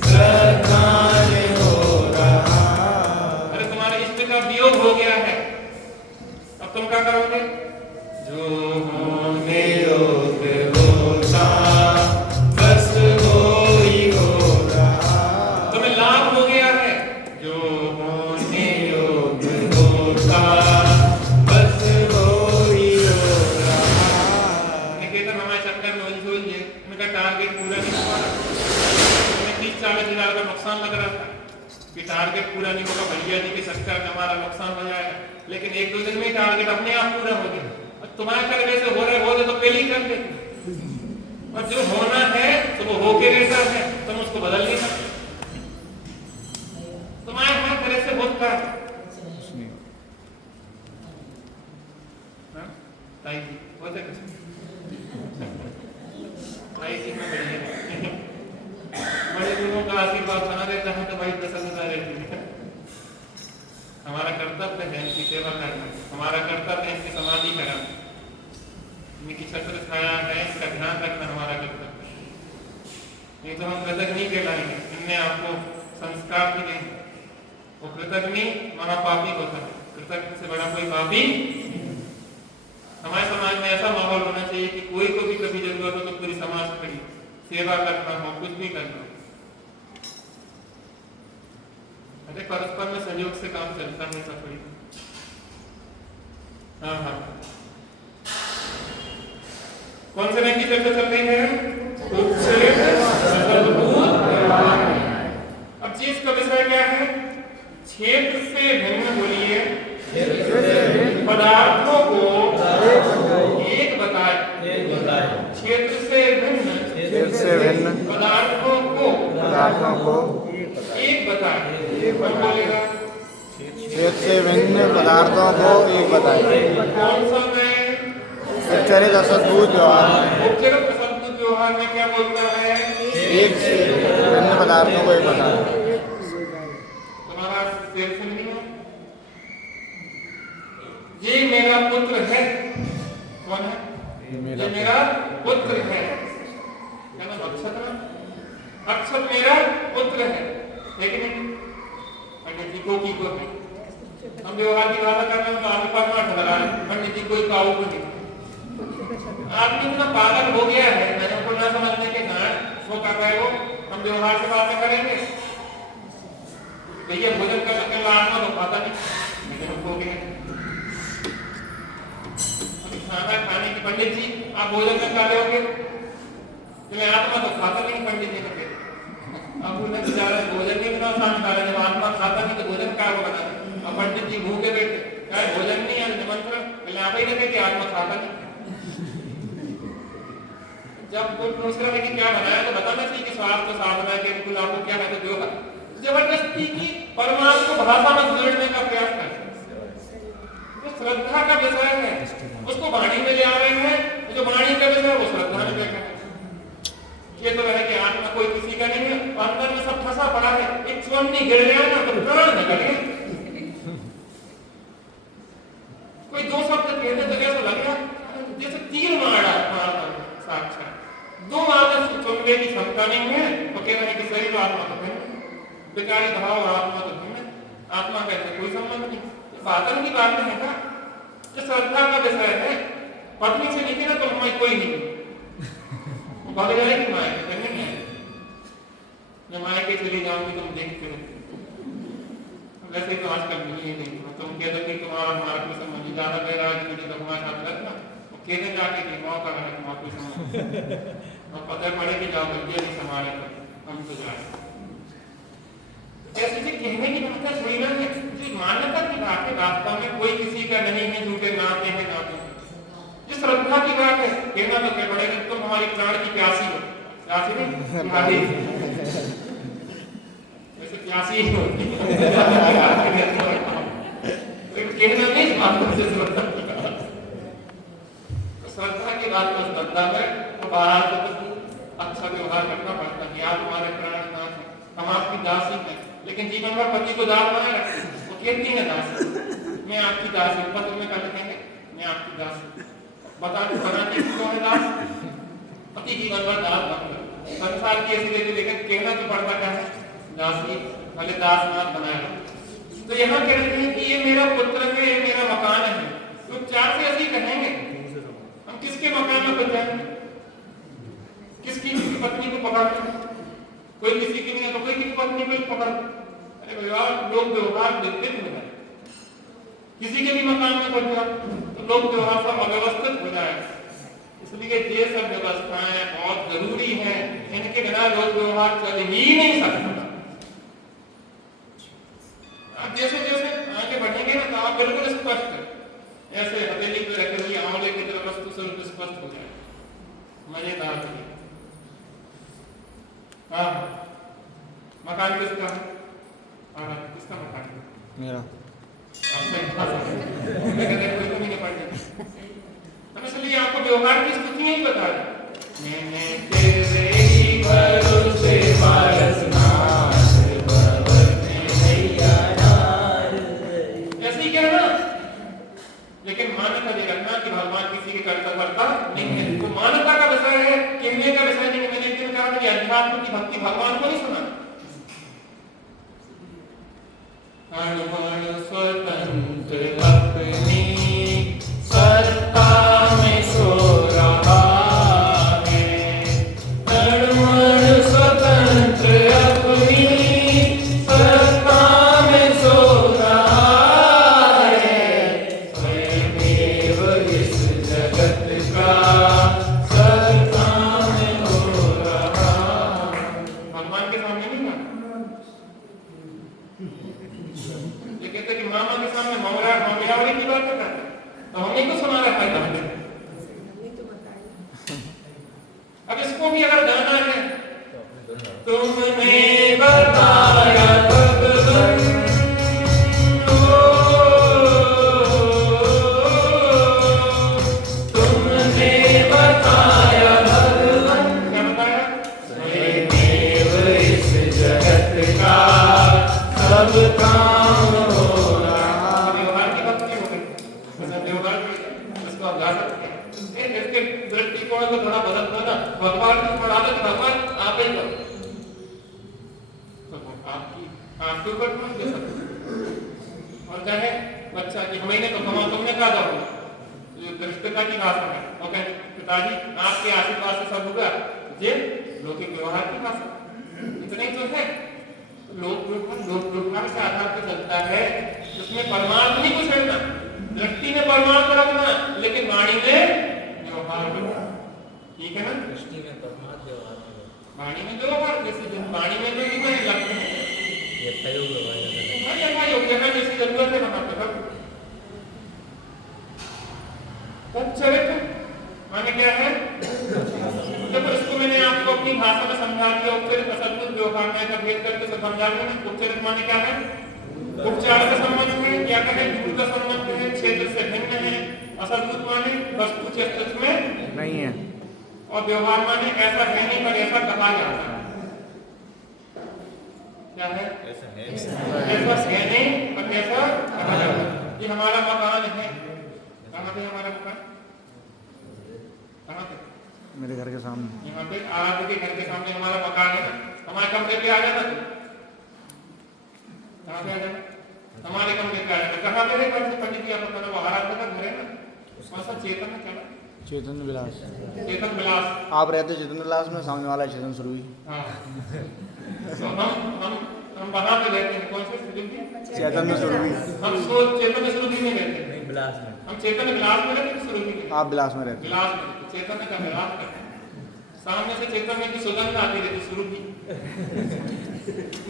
श्रद्धान हो रहा। अरे तुम्हारे इष्ट का वियोग हो गया है, अब तुम क्या करोगे? जो होने योग्य होता बस वो ही हो रहा। तुम्हें लाभ हो गया है, जो होने योग्य होता बस वो ही हो रहा। निकेतन हमारे चक्कर में उलझे, उनका टारगेट पूरा नहीं हुआ, उन्हें 30-40 हजार का नुकसान लग रहा था कि टारगेट पूरा नहीं होगा, भैया जी के चक्कर में हमारा नुकसान हो जाएगा, लेकिन 1-2 दिन में टारगेट अपने आप पूरा हो गया। और तुम्हारे करने से हो रहे होते तो पहले ही कर देते, और जो होना है तो वो होके रहता है, तुम उसको बदल नहीं सकते। तुम्हारे हर तरह से होता है। ताई जी होते ताई जी में बड़े लोगों का आशीर्वाद बना रहता है तो भाई प्रसन्नता रहती है। हमारा कर्तव्य है इनकी सेवा करना, हमारा कर्तव्य है इनकी समाधि करना, इनकी छत्र छाया है इसका ध्यान रखना हमारा कर्तव्य। नहीं तो हम कृतज्ञ नहीं कहलाएंगे। इनने आपको संस्कार भी देंगे। वो कृतज्ञ महापापी होता है, कृतज्ञ से बड़ा कोई पापी। हमारे समाज में ऐसा माहौल होना चाहिए कि कोई को भी कभी जरूरत हो तो पूरी समाज खड़ी, सेवा करना हो, कुछ भी करना हो, अरे परस्पर में सहयोग से काम चलता है सब कोई। हाँ हाँ, कौन से रंग की चर्चा चल रही है? अब चीज का विषय क्या है? क्षेत्र से भिन्न बोलिए पदार्थों को एक बताए। क्षेत्र से भिन्न पदार्थों को एक बताए। कौन बोलेगा? क्षेत्र से भिन्न पदार्थों को एक बताए। कौन सा मैं? उपचरित असद्भुत व्यवहार। उपचरित असद्भुत व्यवहार में क्या बोलता है? एक से भिन्न पदार्थों को एक बताए। तुम्हारा सिर सुनिए, ये मेरा पुत्र है। कौन है? ये मेरा पुत्र है। क्या नाम? अक्षत ना? अक्षत मेरा पुत्र है, लेकिन पंडित जी को की को है। हम व्यवहार की बात कर रहे हैं तो आगे परमार्थ लगा रहे हैं, पंडित जी कोई काऊ को नहीं। आदमी इतना पागल हो गया है, मैंने उनको न समझने के कारण वो कहता है वो हम व्यवहार से बातें करेंगे। भैया भोजन करके आत्मा तो खाता नहीं, लेकिन हमको क्या खाना खाने की? पंडित जी आप भोजन में खा रहे होगे, आत्मा तो खाता नहीं। पंडित जी ने अब उन्हें बेचारा भोजन नहीं बना, शाम खा रहे, जब आत्मा खाता नहीं तो भोजन क्या को बना? अब पंडित जी भूखे बैठे, क्या भोजन नहीं है निमंत्रण, पहले आप ही देखे कि आत्मा खाता नहीं। जब कोई पूछ रहा है कि क्या बनाया तो बताना चाहिए कि स्वास्थ्य तो साधना के बिल्कुल आपको क्या है तो जो जबरदस्ती की परमात्मा को भाषा में जोड़ने का प्रयास करते हैं। तो श्रद्धा का विषय है, उसको वाणी में ले आ रहे हैं, जो वाणी का विषय है वो श्रद्धा में देखा है। ये तो है कि आत्मा कोई किसी का नहीं है, अंदर में सब फंसा पड़ा है। एक स्वर्ण गिर गया ना तो प्राण निकल गया। कोई दो शब्द कहते तो कैसा लग रहा जैसे तीर मारा साक्षात। दो आदर्श चुनने की क्षमता नहीं है, वो कह रहे हैं कि शरीर आत्मा तो भिन्न, विकारी भाव और आत्मा तो भिन्न, आत्मा का ऐसे कोई संबंध नहीं। बातन की बात है ना, जो श्रद्धा का विषय है। पत्नी से लिखी ना तो मैं कोई नहीं भाग जाएगी मायके करने नहीं आएगी, मैं मायके चली जाऊंगी तुम देखते रहो। वैसे तो आजकल मिल ही नहीं, तुम कह दो कि तुम्हारा हमारा कोई संबंध ज्यादा कह रहा है कि तो तुम्हारे साथ रहना, कहने जाके कि मौका है तुम्हारा कोई संबंध और पता पड़े कि जाओ बल्कि नहीं संभाले हम तो जाए। ऐसे कहने की बात है, सही है जी, मान्यता की बात है। वास्तव में कोई किसी का नहीं है, झूठे नाते हैं नाते हैं। जिस श्रद्धा की बात है कहना तो क्या पड़ेगा, तुम हमारी प्राण की प्यासी हो। प्यासी नहीं प्यासी, वैसे प्यासी ही होती कहना नहीं, बात से श्रद्धा की बात, श्रद्धा की बात में श्रद्धा में तो बाहर से अच्छा व्यवहार करना पड़ता है। आप हमारे प्राणनाथ हैं, हम आपकी दासी हैं, लेकिन जीवन भर पति को दास बनाए रखते हैं। वो कहती है दासी, मैं आपकी दासी, पत्र में कर लिखेंगे मैं आपकी दासी, बनाते क्यों है दास? पति जीवन भर दास बनकर संसार की ऐसी लेके, लेकिन कहना तो पड़ता क्या है? दासी, भले दास नाथ बनाए रखते। तो यहाँ कह रहे हैं कि ये मेरा पुत्र है, ये मेरा मकान है। तो चार से ऐसे कहेंगे, हम किसके मकान में बच जाएंगे? किसकी पत्नी को पकड़ते हैं? कोई किसी की नहीं है तो कोई किसी पत्नी को पकड़। अरे भैया लोग व्यवहार विपरीत हो जाए, किसी के भी मकान में बच जाए तो लोग व्यवहार सब अव्यवस्थित हो जाए। इसलिए ये सब व्यवस्थाएं बहुत जरूरी हैं, इनके बिना लोग व्यवहार चल ही नहीं सकता। आप जैसे जैसे आगे बढ़ेंगे ना तो आप बिल्कुल स्पष्ट ऐसे हथेली पे रखे हुए आंवले की तरह वस्तु स्वरूप स्पष्ट हो जाए। मजेदार है। हाँ, मकान किसका है? हाँ, किसका मकान है? मेरा। कोई कमी नहीं पड़ती। हम इसलिए आपको व्यवहार की स्थिति ही बता रहे। मैंने तेरे ही भरोसे बरसना ऐसे ही कहना, लेकिन मान्यता नहीं रखना कि भगवान किसी के कर्ता करता नहीं है। वो मान्यता का विषय है, कहने का विषय नहीं। मैंने एक दिन कहा कि अध्यात्म की भक्ति भगवान को नहीं सुना। अणुअणु स्वतंत्र अपनी सत्ता में सो रहा है। अणुअणु स्वतंत्र अपनी सत्ता में सो रहा है। स्वयमेव इस जगत का सत्ता में हो रहा। भगवान के सामने नहीं ना, कहते कि मामा के सामने मौरावरी की बात करता है, तो हमने को सुना रखा है। अब इसको भी अगर गाना है, तुमने बताया भगवान, तुमने बताया भगवान, क्या बताया? स्वयमेव इस जगत का सब काम हो रहा। व्यवहार की बात नहीं हो गई, व्यवहार इसको आप गा सकते हैं। इसके दृष्टिकोण को थोड़ा बदल दो ना, भगवान की पढ़ा दो, भगवान आप ही करो, तो आपकी आपके ऊपर कौन दे सकते। और क्या है बच्चा कि हमें तो कमा, तुमने कहा था दृष्टता की भाषा है। ओके पिताजी, आपके आशीर्वाद से सब होगा, ये लौकिक व्यवहार की भाषा इतना ही तो है। लोक व्यवहार से आधार पर चलता है, उसमें परमार्थ नहीं कुछ रहना। दृष्टि में परमार्थ रखना, लेकिन वाणी में व्यवहार रखना। ठीक है ना? दृष्टि में परमार्थ, व्यवहार में वाणी में व्यवहार, जैसे वाणी में तो नहीं लगते हैं ये प्रयोग व्यवहार जैसी जरूरत है वहां पे। उपचरित्र माने क्या है? जब इसको मैंने आपको अपनी भाषा में समझा दिया, उपचरित असद्भुत व्यवहार में का भेद करके समझा दिया। उपचरित माने क्या है? उपचार का संबंध है, क्या है? दूर का संबंध है, क्षेत्र से भिन्न है। असद्भुत माने वस्तु के अस्तित्व में नहीं है, और व्यवहार माने ऐसा है नहीं पर ऐसा कहा जाता है। क्या है? ऐसा है, ऐसा है नहीं पर ऐसा कहा जाता है। ये हमारा मकान है, कहाँ पे हमारा मकान? कहाँ पे? मेरे घर के सामने। यहाँ पे आराध्य के घर के सामने हमारा मकान है। हमारे कमरे पे आ जाना तू, कहाँ पे आ जाना? हमारे कमरे पे आ जाना। कहाँ पे है? पंडित जी आप बताना, वो आराध्य का घर है ना, कौन सा? चेतन है क्या? चेतन विलास। चेतन विलास। आप रहते चेतन विलास में, सामने वाला चेतन सुरभि। हाँ, तो हम वहाँ पे रहते हैं। कौन से सुरभि? चेतन में सुरभि। हम चेतन में सुरभि में रहते हैं। नहीं बिलास में। हम चेतन विलास में रहते हैं, सुरभि में। आप विलास में रहते हैं। विलास में चेतन का विलास करते हैं। सामने से चेतन में की सुगंध आती रहती, सुरभि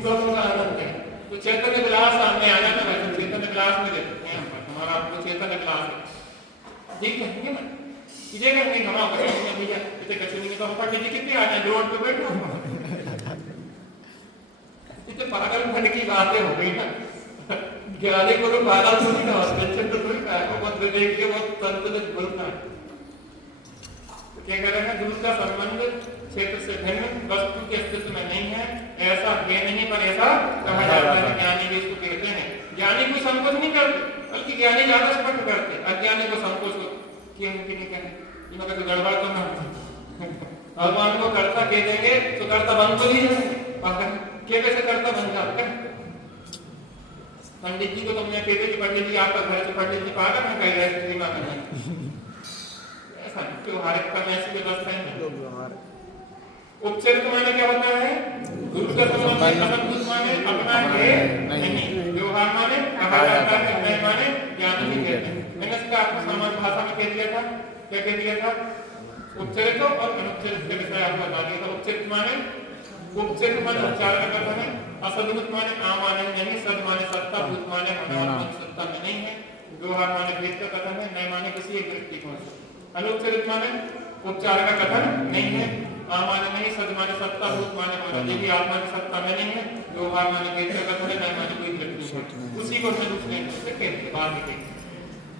दोनों का आनंद है। तो चैतन्य विलास सामने आ जाता है, चेतन विलास में रहते हैं। हमारा आपको चेतन विलास है, ठीक है ना? इधर नहीं हमारा भैया इतने कचौड़ी में तो हम पंडित जी कितने आ जाए, रोड पे बैठो। इतने पागल भंड की बातें हो गई ना, ज्ञानी को तो पागल थोड़ी ना होते, तो थोड़ी को मत देख के बहुत संतुलित बोलना है। तो क्या कह रहे हैं? दूर का संबंध क्षेत्र से भिन्न, वस्तु के अस्तित्व में नहीं है, ऐसा है नहीं पर ऐसा कहा जाता है। ज्ञानी भी इसको कहते हैं। ज्ञानी को संकोच नहीं करते, बल्कि ज्ञानी ज्यादा स्पष्ट करते। अज्ञानी को संकोच क्यों नहीं कहते? इन्होंने तो गड़बड़ तो ना भगवान को कर्ता कह देंगे तो कर्ता बन तो नहीं जाएंगे, क्या कैसे कर्ता बन जाते हैं? पंडित जी को तुमने कहते कि पंडित जी आपका घर से पंडित जी पागल है, कहीं ऐसे सीमा में नहीं। ऐसा व्यवहारिक का ऐसी व्यवस्था है। उपचरित माने क्या होता है? दूर का संबंध, असद्भुत माने अपना है नहीं, व्यवहार माने कहा जाता है, नहीं माने ज्ञान नहीं कहते। मैंने इसका आपको सामान्य भाषा में कह दिया था, क्या कह दिया था? उपचरित और अनुपचरित के विषय आपको बता दिया था। उपचरित माने उपचरित माने उपचार का कर्म है, असद्भुत माने आ माने नहीं, सद माने सत्ता, भूत माने हमारा सत्ता में नहीं है, व्यवहार माने भेद का कथन है, नय माने किसी एक व्यक्ति को। अनुपचरित माने उपचार का कथन नहीं है। आ माने नहीं, सद माने सत्ता, भूत माने माना देवी, आत्मा की सत्ता में नहीं है। व्यवहार माने भेद का कथन है, नय माने कोई व्यक्ति को। उसी को मैं दूसरे से कहते बाद में कहते।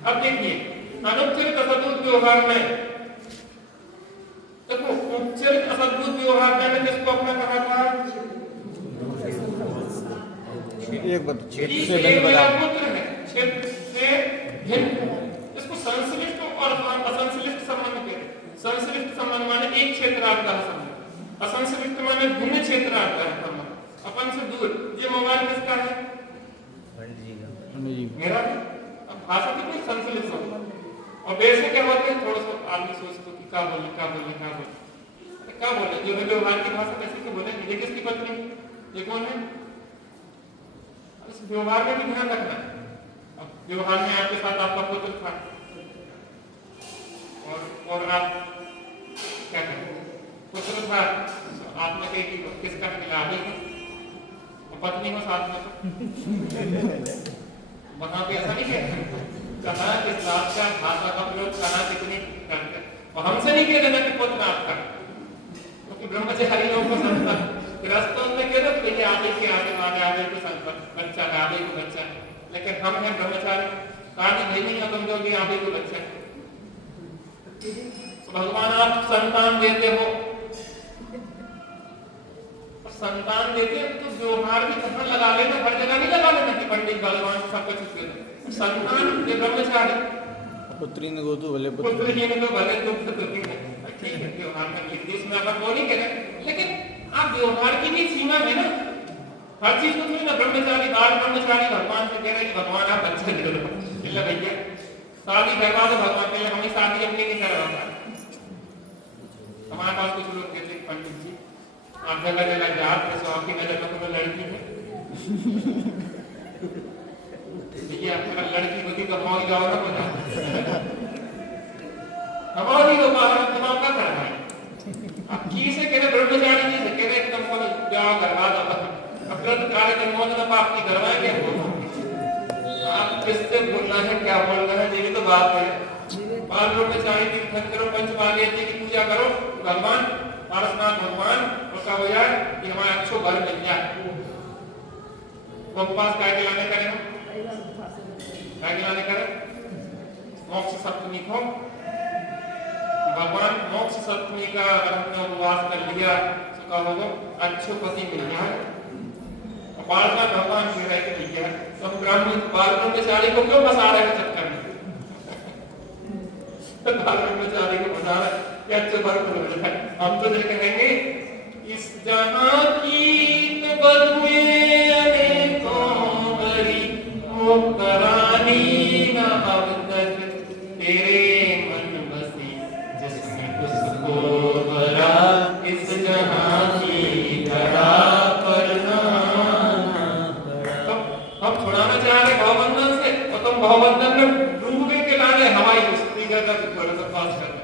अब देखिए अनुपचरित असद्भुत व्यवहार में देखो, उपचरित असद्भुत व्यवहार मैंने जिसको अपना कहा था एक बात क्षेत्र से ये भिन्न मेरा पदार्थ। पुत्र है, क्षेत्र से भिन्न। इसको संश्लिष्ट और असंश्लिष्ट संबंध कहते हैं। संश्लिष्ट संबंध माने एक क्षेत्रार्थ का संबंध, असंश्लिष्ट माने भिन्न क्षेत्रार्थ का संबंध, अपन से दूर। ये मोबाइल किसका है? मेरा है। अब भाषा की कोई संश्लिष्ट हो और वैसे क्या होते हैं, थोड़ा सा आदमी सोचते कि क्या बोले क्या बोले क्या बोले क्या बोले। जो है व्यवहार की भाषा कैसे के बोले, ये किसकी पत्नी, ये कौन है? इस व्यवहार में भी ध्यान रखना। अब व्यवहार में आपके साथ आपका पुत्र था और आप क्या करें, पुत्र था, आपने कही कि किसका मिला, आगे का पत्नी को साथ में वहां पे ऐसा नहीं कहते कहा किस बात का भाषा का प्रयोग कहा कितनी करते, और हमसे नहीं कह देना कि पुत्र आपका, क्योंकि ब्रह्मचारी लोगों को संस्था गृहस्थों में कह दो तो ये आगे के आगे वाले आगे को संस्था बच्चा आगे को बच्चा, लेकिन हम हैं ब्रह्मचारी, कहानी नहीं है तुम जो भी आगे को बच्चा। तो भगवान आप संतान देते हो, संतान देते हैं तो व्यवहार भी कहाँ लगा लेना, हर जगह नहीं लगा लेना कि पंडित भगवान सब कुछ दे दो। संतान ये ब्रह्मचारी, पुत्री ने गोतु भले पुत्र जी ने तो भले दुख दुखी है, ठीक है व्यवहार में निर्देश में अपन वो नहीं कह रहे, लेकिन आप व्यवहार की भी सीमा है ना। हर चीज को थोड़ी ना ब्रह्मचारी बाल ब्रह्मचारी भगवान से कह रहे कि भगवान आप बच्चा दे दो, भैया शादी करवा दो भगवान के लिए, हमें शादी अपनी नहीं करवा। हमारे पास कुछ लोग कहते पंडित जी आप जगह जगह जात जैसे आपकी नजर में कोई लड़की है, देखिए आपका लड़की होती तो मौज जाओ ना बोला हमारी तो बाहर दिमाग का करना है। अब की से कह रहे ब्रह्मचारी जी से कह रहे एकदम को जाओ करवा दो, अपना तो कार्य जन्मों में पाप की करवाए क्या, आप किससे बोलना है क्या बोलना है, ये तो बात है। बाल ब्रह्मचारी तीर्थन करो, पंचमाली की पूजा करो, भगवान पारसनाथ भगवान उसका हो जाए कि हमारे अच्छो घर मिल जाए। वो उपवास काय के लाने करें, हम काय के लाने करें मोक्ष सप्तमी को, भगवान मोक्ष सप्तमी का अगर हमने उपवास कर लिया तो क्या होगा, अच्छो पति मिल जाए। पालना भगवान कह रहे कि भैया तो हम ब्राह्मण बाल ब्रह्मचारी को क्यों फंसा रहे हैं चक्कर में, बाल ब्रह्मचारी को फंसा रहे कि अच्छे बाल हो जाए। हम तो ये कहेंगे इस जहां की तो बदुएं अनेकों बड़ी मुक्त रानी न अब तक तेरे मन बसी जिसमें उसको भरा इस जहां की धरा पर ना। तो हम छुड़ाना चाह रहे भवबंधन से और तुम भवबंधन में डूबे के लाने हवाई कुश्ती करना तो थोड़ा सा पास करना।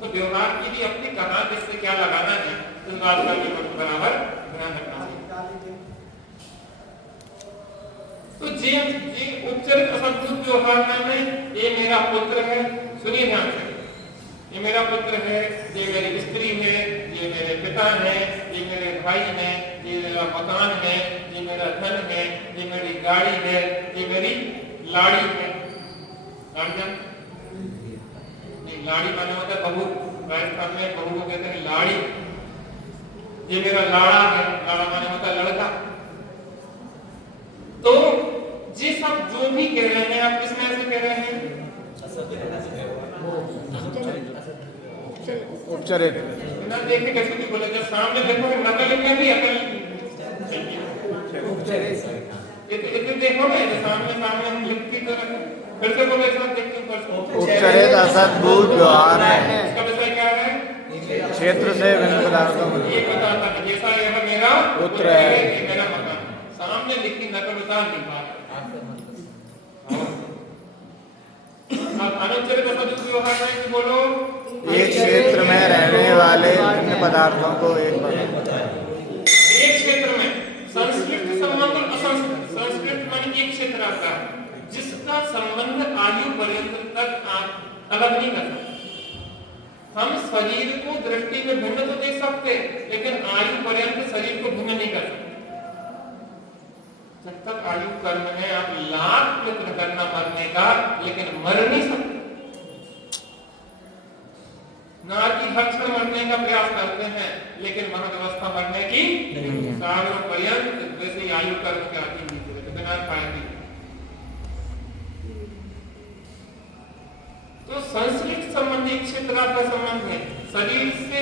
तो व्यवहार की भी अपनी कहां किससे क्या लगाना है इस बात का भी बराबर ध्यान रखना चाहिए। तो जी उपचरित असद्भुत व्यवहार में ये मेरा पुत्र है, सुनिए ध्यान से, ये मेरा पुत्र है, ये मेरी स्त्री है, ये मेरे पिता है, ये मेरे भाई है, ये मेरा मकान है, ये मेरा धन है, ये मेरी गाड़ी है, ये मेरी लाड़ी है। लाड़ी माने होता है बहू, राजस्थान में बहू को कहते हैं लाड़ी। ये मेरा लाड़ा है, लाड़ा माने होता है लड़का। तो ये सब जो भी कह रहे हैं आप किस में से कह रहे हैं, उपचरित ना देखे कैसे भी बोले, जब सामने देखो नकल में भी अकल इतने देखो ना, सामने सामने हम लिखती तो फिर से बोले सब देखते हैं। उपचरित असद्भुत व्यवहार है, इसका विषय क्या है, क्षेत्र से भिन्न पदार्थों में ये बताता है जैसा यह मेरा पुत्र है, मेरा मकान, सामने लिखी नकल उतार नहीं पा रहे। अब अनुच्छेद असद्भुत व्यवहार में बोलो, एक क्षेत्र में रहने वाले भिन्न पदार्थों को एक क्षेत्र में संस्कृत संबंध असंस्कृत, संस्कृत माने एक क्षेत्र आता है जिसका संबंध आयु पर्यंत तक आप अलग नहीं कर सकते। हम शरीर को दृष्टि में भिन्न तो देख सकते, लेकिन आयु पर्यंत शरीर को भिन्न नहीं कर सकते। जब तक आयु कर्म है आप लाख प्रयत्न करना मरने का, लेकिन मर नहीं सकते। नारी हर क्षण मरने का प्रयास करते हैं, लेकिन महाव्यवस्था मरने की सागरों पर्यंत वैसे ही आयु कर्म के अधीन बिना पाएंगे। तो संश्लिष्ट संबंधी क्षेत्र का संबंध है। शरीर से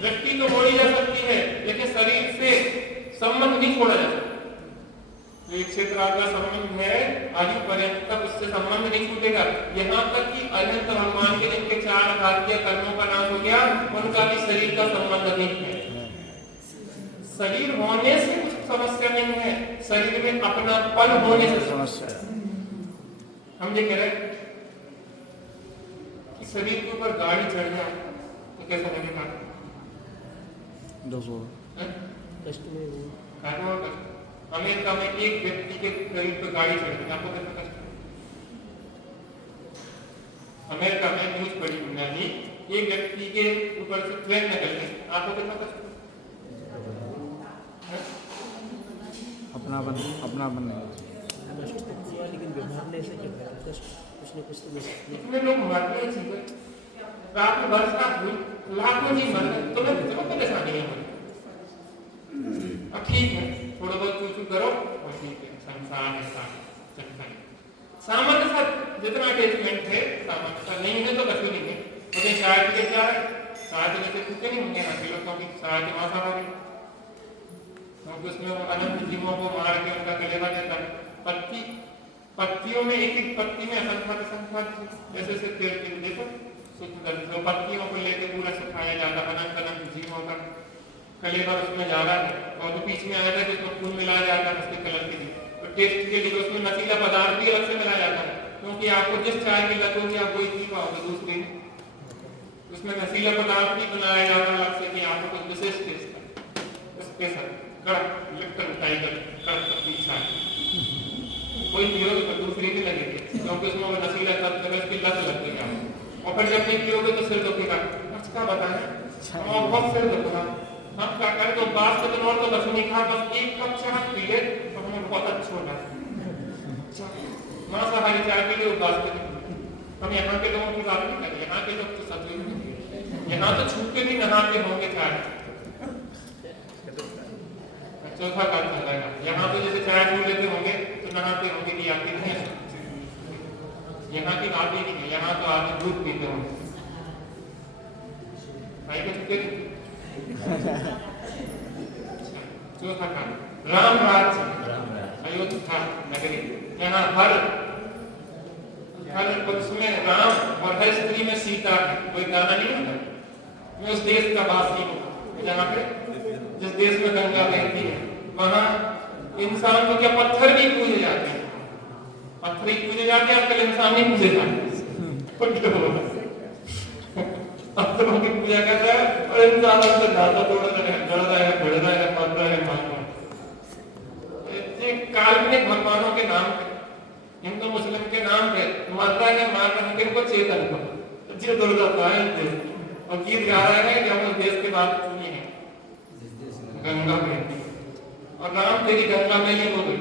दृष्टि तो मोड़ी जा सकती है, लेकिन शरीर से संबंध नहीं छोड़ा जा सकता। तो एक क्षेत्र का संबंध है आयु पर्यंत तक उससे संबंध नहीं छूटेगा। यहाँ तक कि अनंत भगवान के जिनके 4 घातीय कर्मों का नाश हो गया, उनका भी शरीर का संबंध नहीं है। शरीर होने से कुछ समस्या नहीं है, शरीर में अपनापन होने से समस्या है। हम ये कह रहे हैं कि शरीर के ऊपर गाड़ी चढ़ जाए तो कैसा लगेगा? कष्ट में अमेरिका में एक व्यक्ति के शरीर पर गाड़ी चढ़ गई, आपको कैसा कष्ट? अमेरिका में न्यूज पड़ी मैंने, एक व्यक्ति के ऊपर से ट्रेन निकल गई, आपको कैसा कष्ट? अपना बन लेकिन बिमारने से क्या फायदा? कुछ न कुछ तो इतने लोग मर गए जीवन, रात में बरसात हुई, लाखों जी मर गए, तुम्हें परेशानी है। अब ठीक है, थोड़ा बहुत चूचू करो और ठीक है, संसार है चलता है। सामान्य सा जितना अटैचमेंट है सामान्य सा नहीं है तो कभी नहीं है। मुझे चाय पी के जा रहे, चाय पीने से कुछ नहीं होंगे ना लोग, क्योंकि चाय के मांसाहारी, क्योंकि उसमें वो अनंत जीवों को मार के उनका कलेवा देता है। पत्तियों में एक एक पत्ती में असंख्यात जैसे से पेड़ के देखो तो पत्तियों को लेकर पूरा सुखाया जाता है, अनंत जीवों का कलेवा उसमें जा रहा है। और जो बीच में आया था जिसमें खून मिलाया जाता है उसके कलर के लिए, तो टेस्ट के लिए उसमें नशीला पदार्थ भी अलग से मिलाया जाता है, क्योंकि आपको जिस चाय की लत होगी आप वही पी पाओगे दूसरे। उसमें नशीला पदार्थ भी बनाया जाता है अलग से कि आपको कुछ विशेष टेस्ट है। उसके साथ कड़क लिप्टन टाइगर कड़क पत्ती चाय कोई पियोगे तो दूसरी भी लगेगी, क्योंकि उसमें वो नशीला तत्व की लत लग गई आपको। और फिर जब नहीं पियोगे तो सिर दुखेगा। क्या बताएं, और बहुत सिर दुखा। हम क्या करें तो बात के दिन और तो कुछ नहीं खा, बस एक कप चाय पी ले तो हमें बहुत अच्छा होता है। मांसाहारी चाय पी ले बात के दिन। हम यहाँ के लोगों की बात नहीं करें, यहाँ के लोग तो सब यहाँ तो छू के भी नहाते होंगे चाय। चौथा काम चलेगा, यहाँ तो जैसे चाय छू लेते होंगे तो नहाते होंगे कि आते नहीं है। यहाँ की आती नहीं है, यहाँ तो आते दूध पीते होंगे। भाई को चुके चौथा काम राम राज्य अयोध्या नगरी, यहाँ हर पुरुष में राम और हर स्त्री में सीता है। कोई गाना नहीं होता, मैं उस देश का वासी हूँ जहाँ पे जिस देश में गंगा बहती है, वहाँ इंसान को क्या पत्थर भी पूजे जाते हैं। पत्थर ही पूजे जाते हैं, आजकल इंसान नहीं पूजे जाते। पत्थरों की पूजा कर रहा है और इंसान उससे धाता तोड़ रहा है, गड़ रहा है, बढ़ रहा है, मर रहा है, मान रहा है। काल्पनिक भगवानों के नाम पे, हिंदू मुस्लिम के नाम पे मर रहा है, मार रहा है, इनको चेतन को जी दुर्गा है और गीत गा रहे हैं कि हम उस देश की बात सुनी है गंगा में, और राम तेरी गंगा में ही हो गई।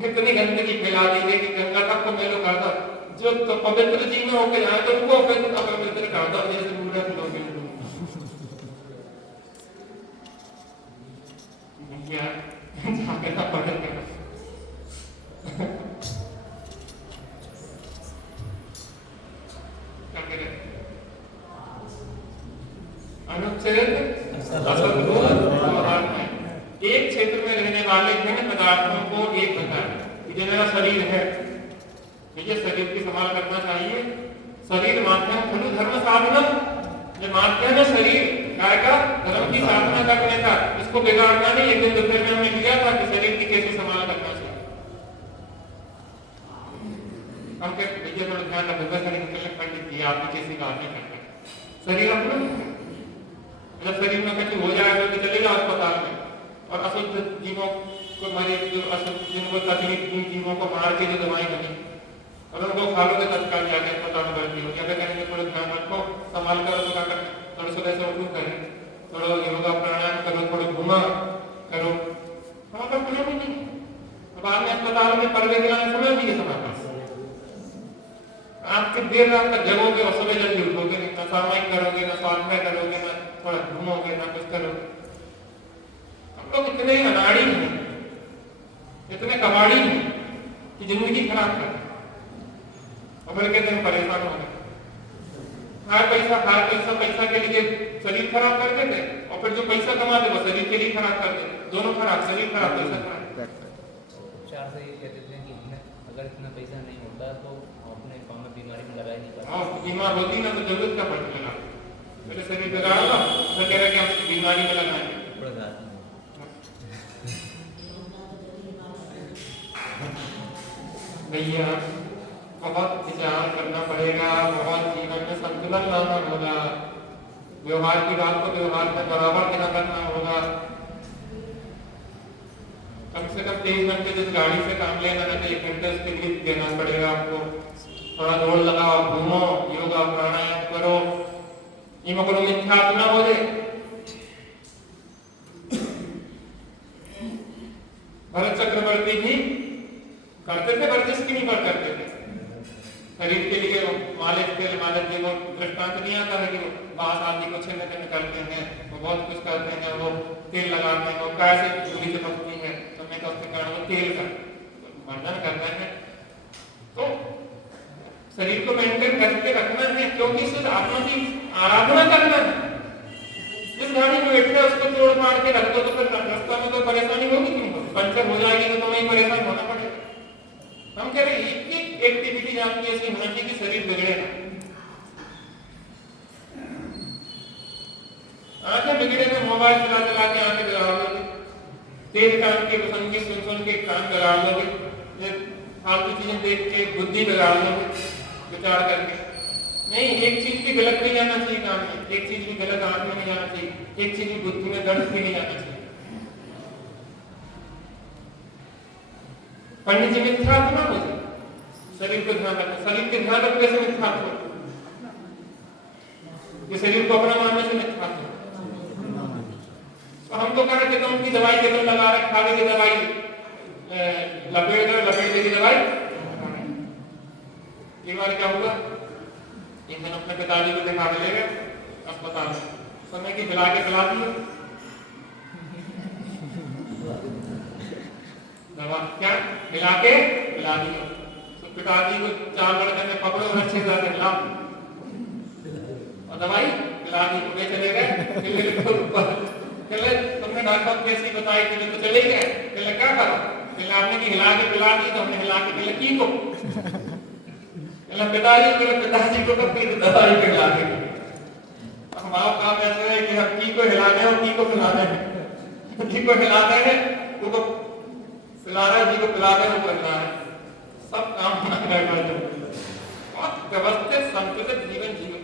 कितनी गंदगी फैला दी गई कि गंगा तक को मैलो करता, जो तो पवित्र जी में होकर जाए तो उनको अपवित्र करता, जैसे बूढ़े लोग जाके ना पढ़ेगा। अनुच्छेद एक क्षेत्र में रहने वाले भिन्न पदार्थों को एक बताएं। ये मेरा शरीर है, ये शरीर की संभाल करना चाहिए। शरीर माध्यम खलु धर्म साधनम, ये माध्यम है शरीर काय का धर्म की साधना करने का, इसको बिगाड़ना नहीं। एक दिन दोपहर में हमने लिया था कि शरीर की कैसे संभाल करना चाहिए। हम कहते भैया थोड़ा ध्यान रखो, शरीर पंडित जी आपकी कैसी बात नहीं करते। शरीर अपना जब शरीर में कुछ हो जाएगा तो चलेगा अस्पताल में, और अशुद्ध जीवों को मारे, जो अशुद्ध जिनको तकलीफ दी जीवों को मार के जो दवाई बनी, और उनको खा लोगे तत्काल जाके अस्पताल में भर्ती हो, क्या करेंगे? थोड़ा ध्यान रखो, संभाल कर रखो, क्या करना, थोड़ा सुबह से उठो करें, थोड़ा योगा प्राणायाम करो, थोड़ा घुमा करो, वहां पर कुछ भी नहीं। बाद में अस्पताल में परवे दिलाने समय नहीं है समय पास। आपके देर रात तक जगोगे और सुबह जल्दी उठोगे नहीं, ना सामायिक करोगे, ना स्वाध्याय करोगे, ना थोड़ा घूमोगे, ना कुछ करोगे। हम लोग इतने अनाड़ी हैं, इतने कबाड़ी हैं कि जिंदगी खराब कर और फिर कहते हैं परेशान हो गए। हर पैसा पैसा के लिए शरीर खराब कर देते और फिर जो पैसा कमाते वो शरीर के लिए खराब कर देते, दोनों खराब, शरीर खराब, पैसा खराब। चार से ये कहते थे कि हमें अगर इतना पैसा नहीं होता तो अपने काम में बीमारी में लगा ही नहीं पाते। हाँ, बीमार होती ना तो जरूरत क्या पड़ती है, मेरे शरीर बिगाड़ लो तो कह रहे कि हम बीमारी में लगाएंगे। भैया बहुत विचार करना पड़ेगा, बहुत जीवन में संतुलन लाना होगा, व्यवहार की बात को व्यवहार में बराबर ध्यान रखना होगा। कम से कम 23 घंटे जिस गाड़ी से काम लेना है 1 घंटे उसके लिए देना पड़ेगा आपको। थोड़ा दौड़ लगाओ, घूमो, योगा प्राणायाम करो, ये मकरो मिथ्या ना हो जाए। भरत चक्रवर्ती भी करते थे, वर्जिश की नहीं करते थे। शरीर के लिए मालिश जी को दृष्टांत नहीं आता है कि वो बांस आदि को छिन्न छिन्न करते हैं, वो बहुत कुछ करते हैं, वो तेल लगाते हैं, वो कैसे चूड़ी से पकती है समय का उसके कारण वो तेल का वर्जन करते हैं। तो शरीर को मेंटेन करके रखना है, क्योंकि सिर्फ आत्मा की आराधना करना है। जिस गाड़ी में बैठे उसको तोड़ फाड़ के रख दो तो फिर रास्ता में कोई परेशानी होगी क्यों? पंचर हो जाएगी तो तुम्हें परेशान होना पड़ेगा। हम कह रहे हैं एक एक्टिविटी आपकी ऐसी होनी चाहिए कि शरीर बिगड़े ना। आंखें बिगड़े में मोबाइल चला चला के आंखें बिगाड़ लोगे, तेज कान के संगीत सुन सुन के कान बिगाड़ लोगे, फालतू चीजें देख के बुद्धि बिगाड़ लोगे विचार करके। नहीं, एक चीज भी गलत नहीं जाना चाहिए कान में, एक चीज भी गलत आंख में नहीं जाना चाहिए, एक चीज भी बुद्धि में दर्द भी नहीं जाना चाहिए। पंडित जी मिथ्यात्व ना हो जाए, शरीर को ध्यान रखना, शरीर के ध्यान रखने से मिथ्यात्व, ये शरीर को अपना मानने से मिथ्यात्व। तो हम तो कह रहे थे तुम की दवाई के तुम लगा रहे, खाने की दवाई लपेट की दवाई। एक बार क्या हुआ, एक दिन अपने पिताजी को दिखा के ले गए अस्पताल में, समय की खिला के खिला दी दवा, क्या खिला के खिला दी। तो पिताजी को 4 लड़के ने पकड़ो और अच्छे से खिला और दवाई खिला दी, उठे चले गए। तुमने डॉक्टर कैसी बताई थी तो चले गए, क्या करो, आपने की हिला के पिला दी तो हमने हिला के की को पिताजी को दवाई पिला दी। हमारा काम ऐसा है कि हम की को हिलाने और की को पिलाने हैं, जी को हिलाते हैं उनको पिला रहे, जी को पिलाते हैं करना है, सब काम बहुत व्यवस्थित संतुलित जीवन जीवन।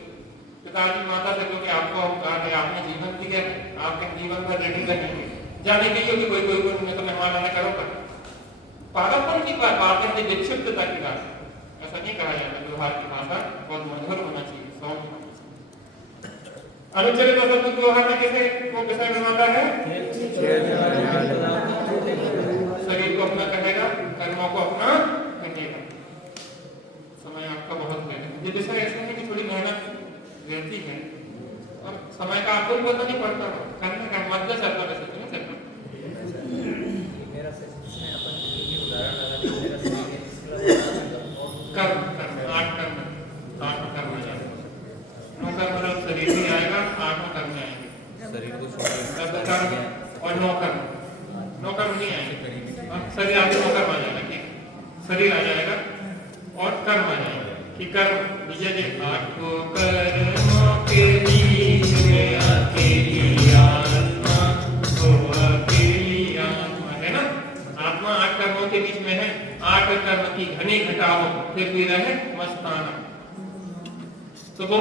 पिताजी माता से क्योंकि आपको हम कहा कि आपने जीवन दिया, आपके जीवन में रेडी करेंगे जाने के लिए कोई तो मेहमान आने करो पर पागलपन की बात है, विक्षिप्तता की बात, ऐसा नहीं कहा जाता। व्यवहार की भाषा बहुत मधुर होना चाहिए, सौम्य। अनुचरित शब्द व्यवहार में किसे को किसे बनाता है? शरीर को अपना कहेगा, कर्मों को अपना कहेगा। समय आपका बहुत है, ये विषय ऐसे है कि थोड़ी मेहनत रहती है और समय का आपको पता नहीं पड़ता, करने का मध्य चलता वैसे तो नहीं चलता। मेरा इसमें अपन ये उदाहरण लगा कि मेरा कर्म कर्म 8 कर्म नौ कर्म मतलब शरीर में आएगा, 8 कर्म में आएंगे। शरीर को छोड़ कर्म और 9 कर्म नहीं आएंगे, शरीर आपके 9 कर्म आ जाएगा, ठीक, शरीर आ जाएगा और कर्म आ जाएगा कि कर्म विजय 8 कर्मों के बीच में अकेली आत्मा तो अकेली आत्मा है ना। आत्मा 8 कर्मों के बीच में है, 8 कर्म की घनी घटाओ फिर भी रहे मस्ताना। तो वो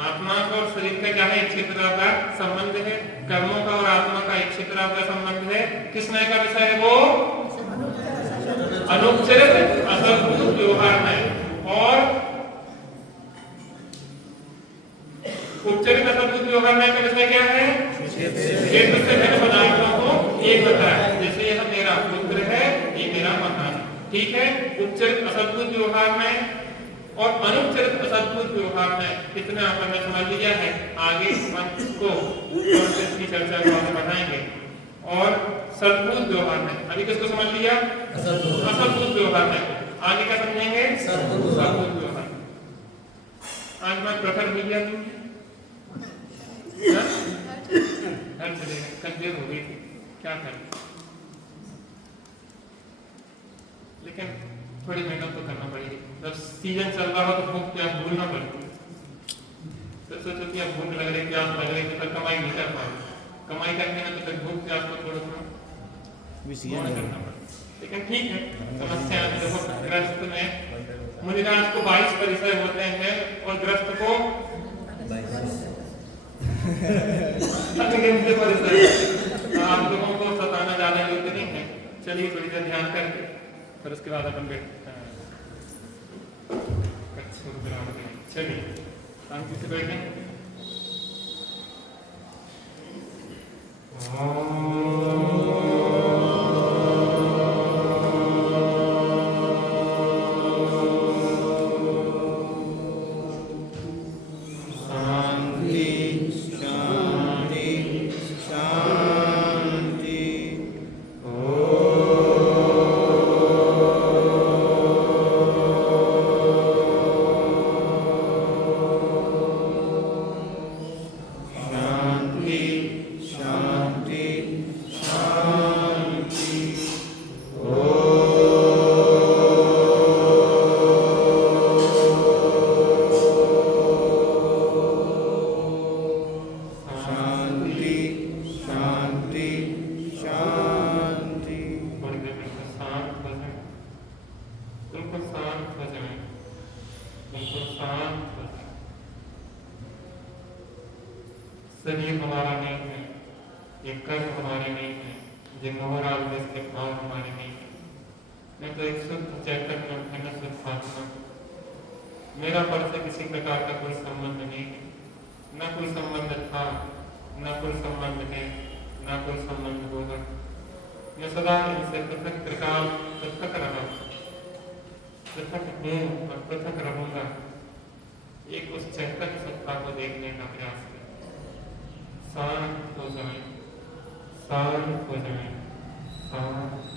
आत्मा का और शरीर का क्या है? एक क्षेत्र का संबंध है, कर्मों का और आत्मा का एक क्षेत्र का संबंध है। किस नए का विषय है वो? अनुपचरित असद्भुत व्यवहार में का विषय क्या है? क्षेत्र से भिन्न पदार्थों को एक बताया। जैसे यह मेरा पुत्र है, ये मेरा मकान, ठीक है। उपचरित असद्भुत व्यवहार में और अनुपचरित असद्भुत व्यवहार में कितना अपन ने समझ लिया है। आगे अपन इसको इसकी चर्चा को आगे बढ़ाएंगे। और सद्भुत व्यवहार में अभी किसको समझ लिया? असद्भुत व्यवहार में आगे क्या समझेंगे? सद्भुत व्यवहार। आज मैं प्रखर मिल गया तुम घर चलेगा, कल देर हो गई थी, क्या करें, लेकिन थोड़ी मेहनत तो करना पड़ेगी। जब सीजन चल रहा हो तो भूख प्यास भूलना पड़ेगी। तो सोचो कि अब भूख लग रही, प्यास लग रही, तो फिर कमाई नहीं कर पाओ। कमाई करने में तो फिर भूख प्यास को थोड़ा थोड़ा करना पड़ेगा। लेकिन ठीक है, समस्या देखो, ग्रस्त में मुनिराज को 22 परिसर होते हैं और ग्रस्त को परिसर। आप लोगों को सताना ज्यादा योग्य नहीं है। चलिए थोड़ी देर ध्यान करके फिर उसके बाद अपन बैठते हैं। चलिए शांति से बैठें। शरीर हमारा नहीं है, ये कर्म हमारे नहीं है, ये मोहराल में इसके भाव हमारे नहीं है। मैं तो एक शुद्ध चैतन्य अखंड शुद्ध आत्मा, मेरा पर से किसी प्रकार का कोई संबंध नहीं है, न कोई संबंध था, न कोई संबंध है, न कोई संबंध होगा। मैं सदा इनसे पृथक प्रकार पृथक रहा, पृथक हूँ और पृथक रहूंगा। एक उस चैतन्य सत्ता को देखने का प्रयास करें। शांत हो जाए, शांत हो जाए, शांत।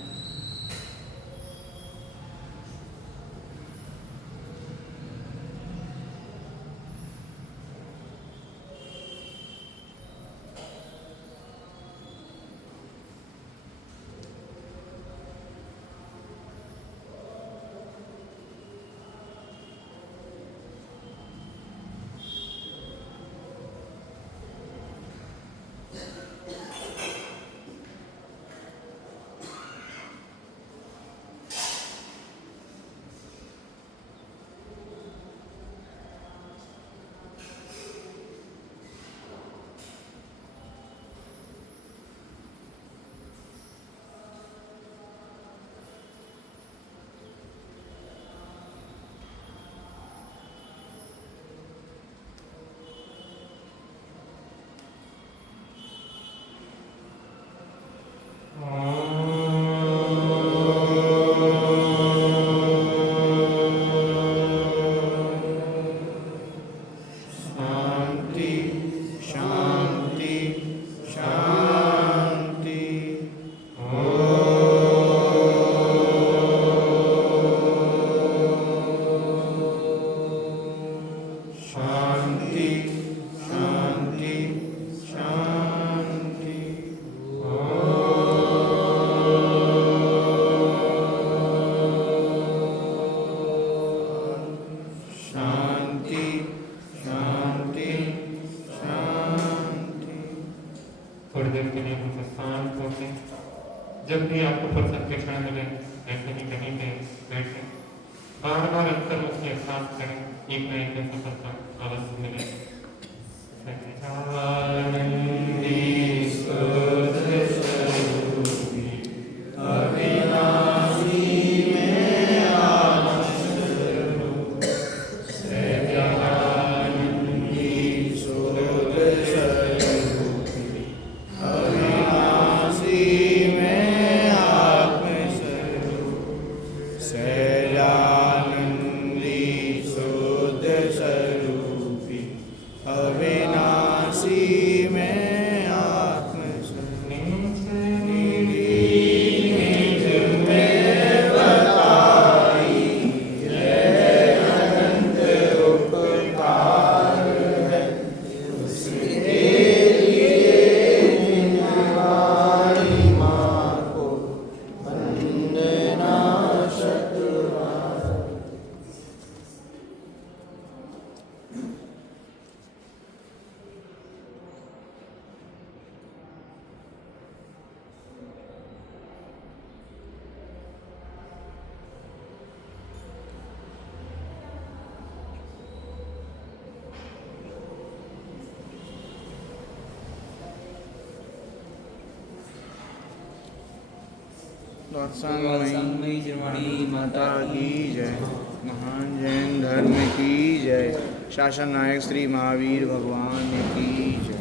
जब भी आपको फुर्सत के क्षण मिले ऐसे ही कहीं पे बैठे, बार बार अंतर उसके एहसास करें, एक न एक दिन सफलता अवश्य मिले। Hare स्वरूपी अविनाशी में आत्म संगमयी जिरवाणी माता की जय। महान जैन धर्म की जय। शासन नायक श्री महावीर भगवान की जय।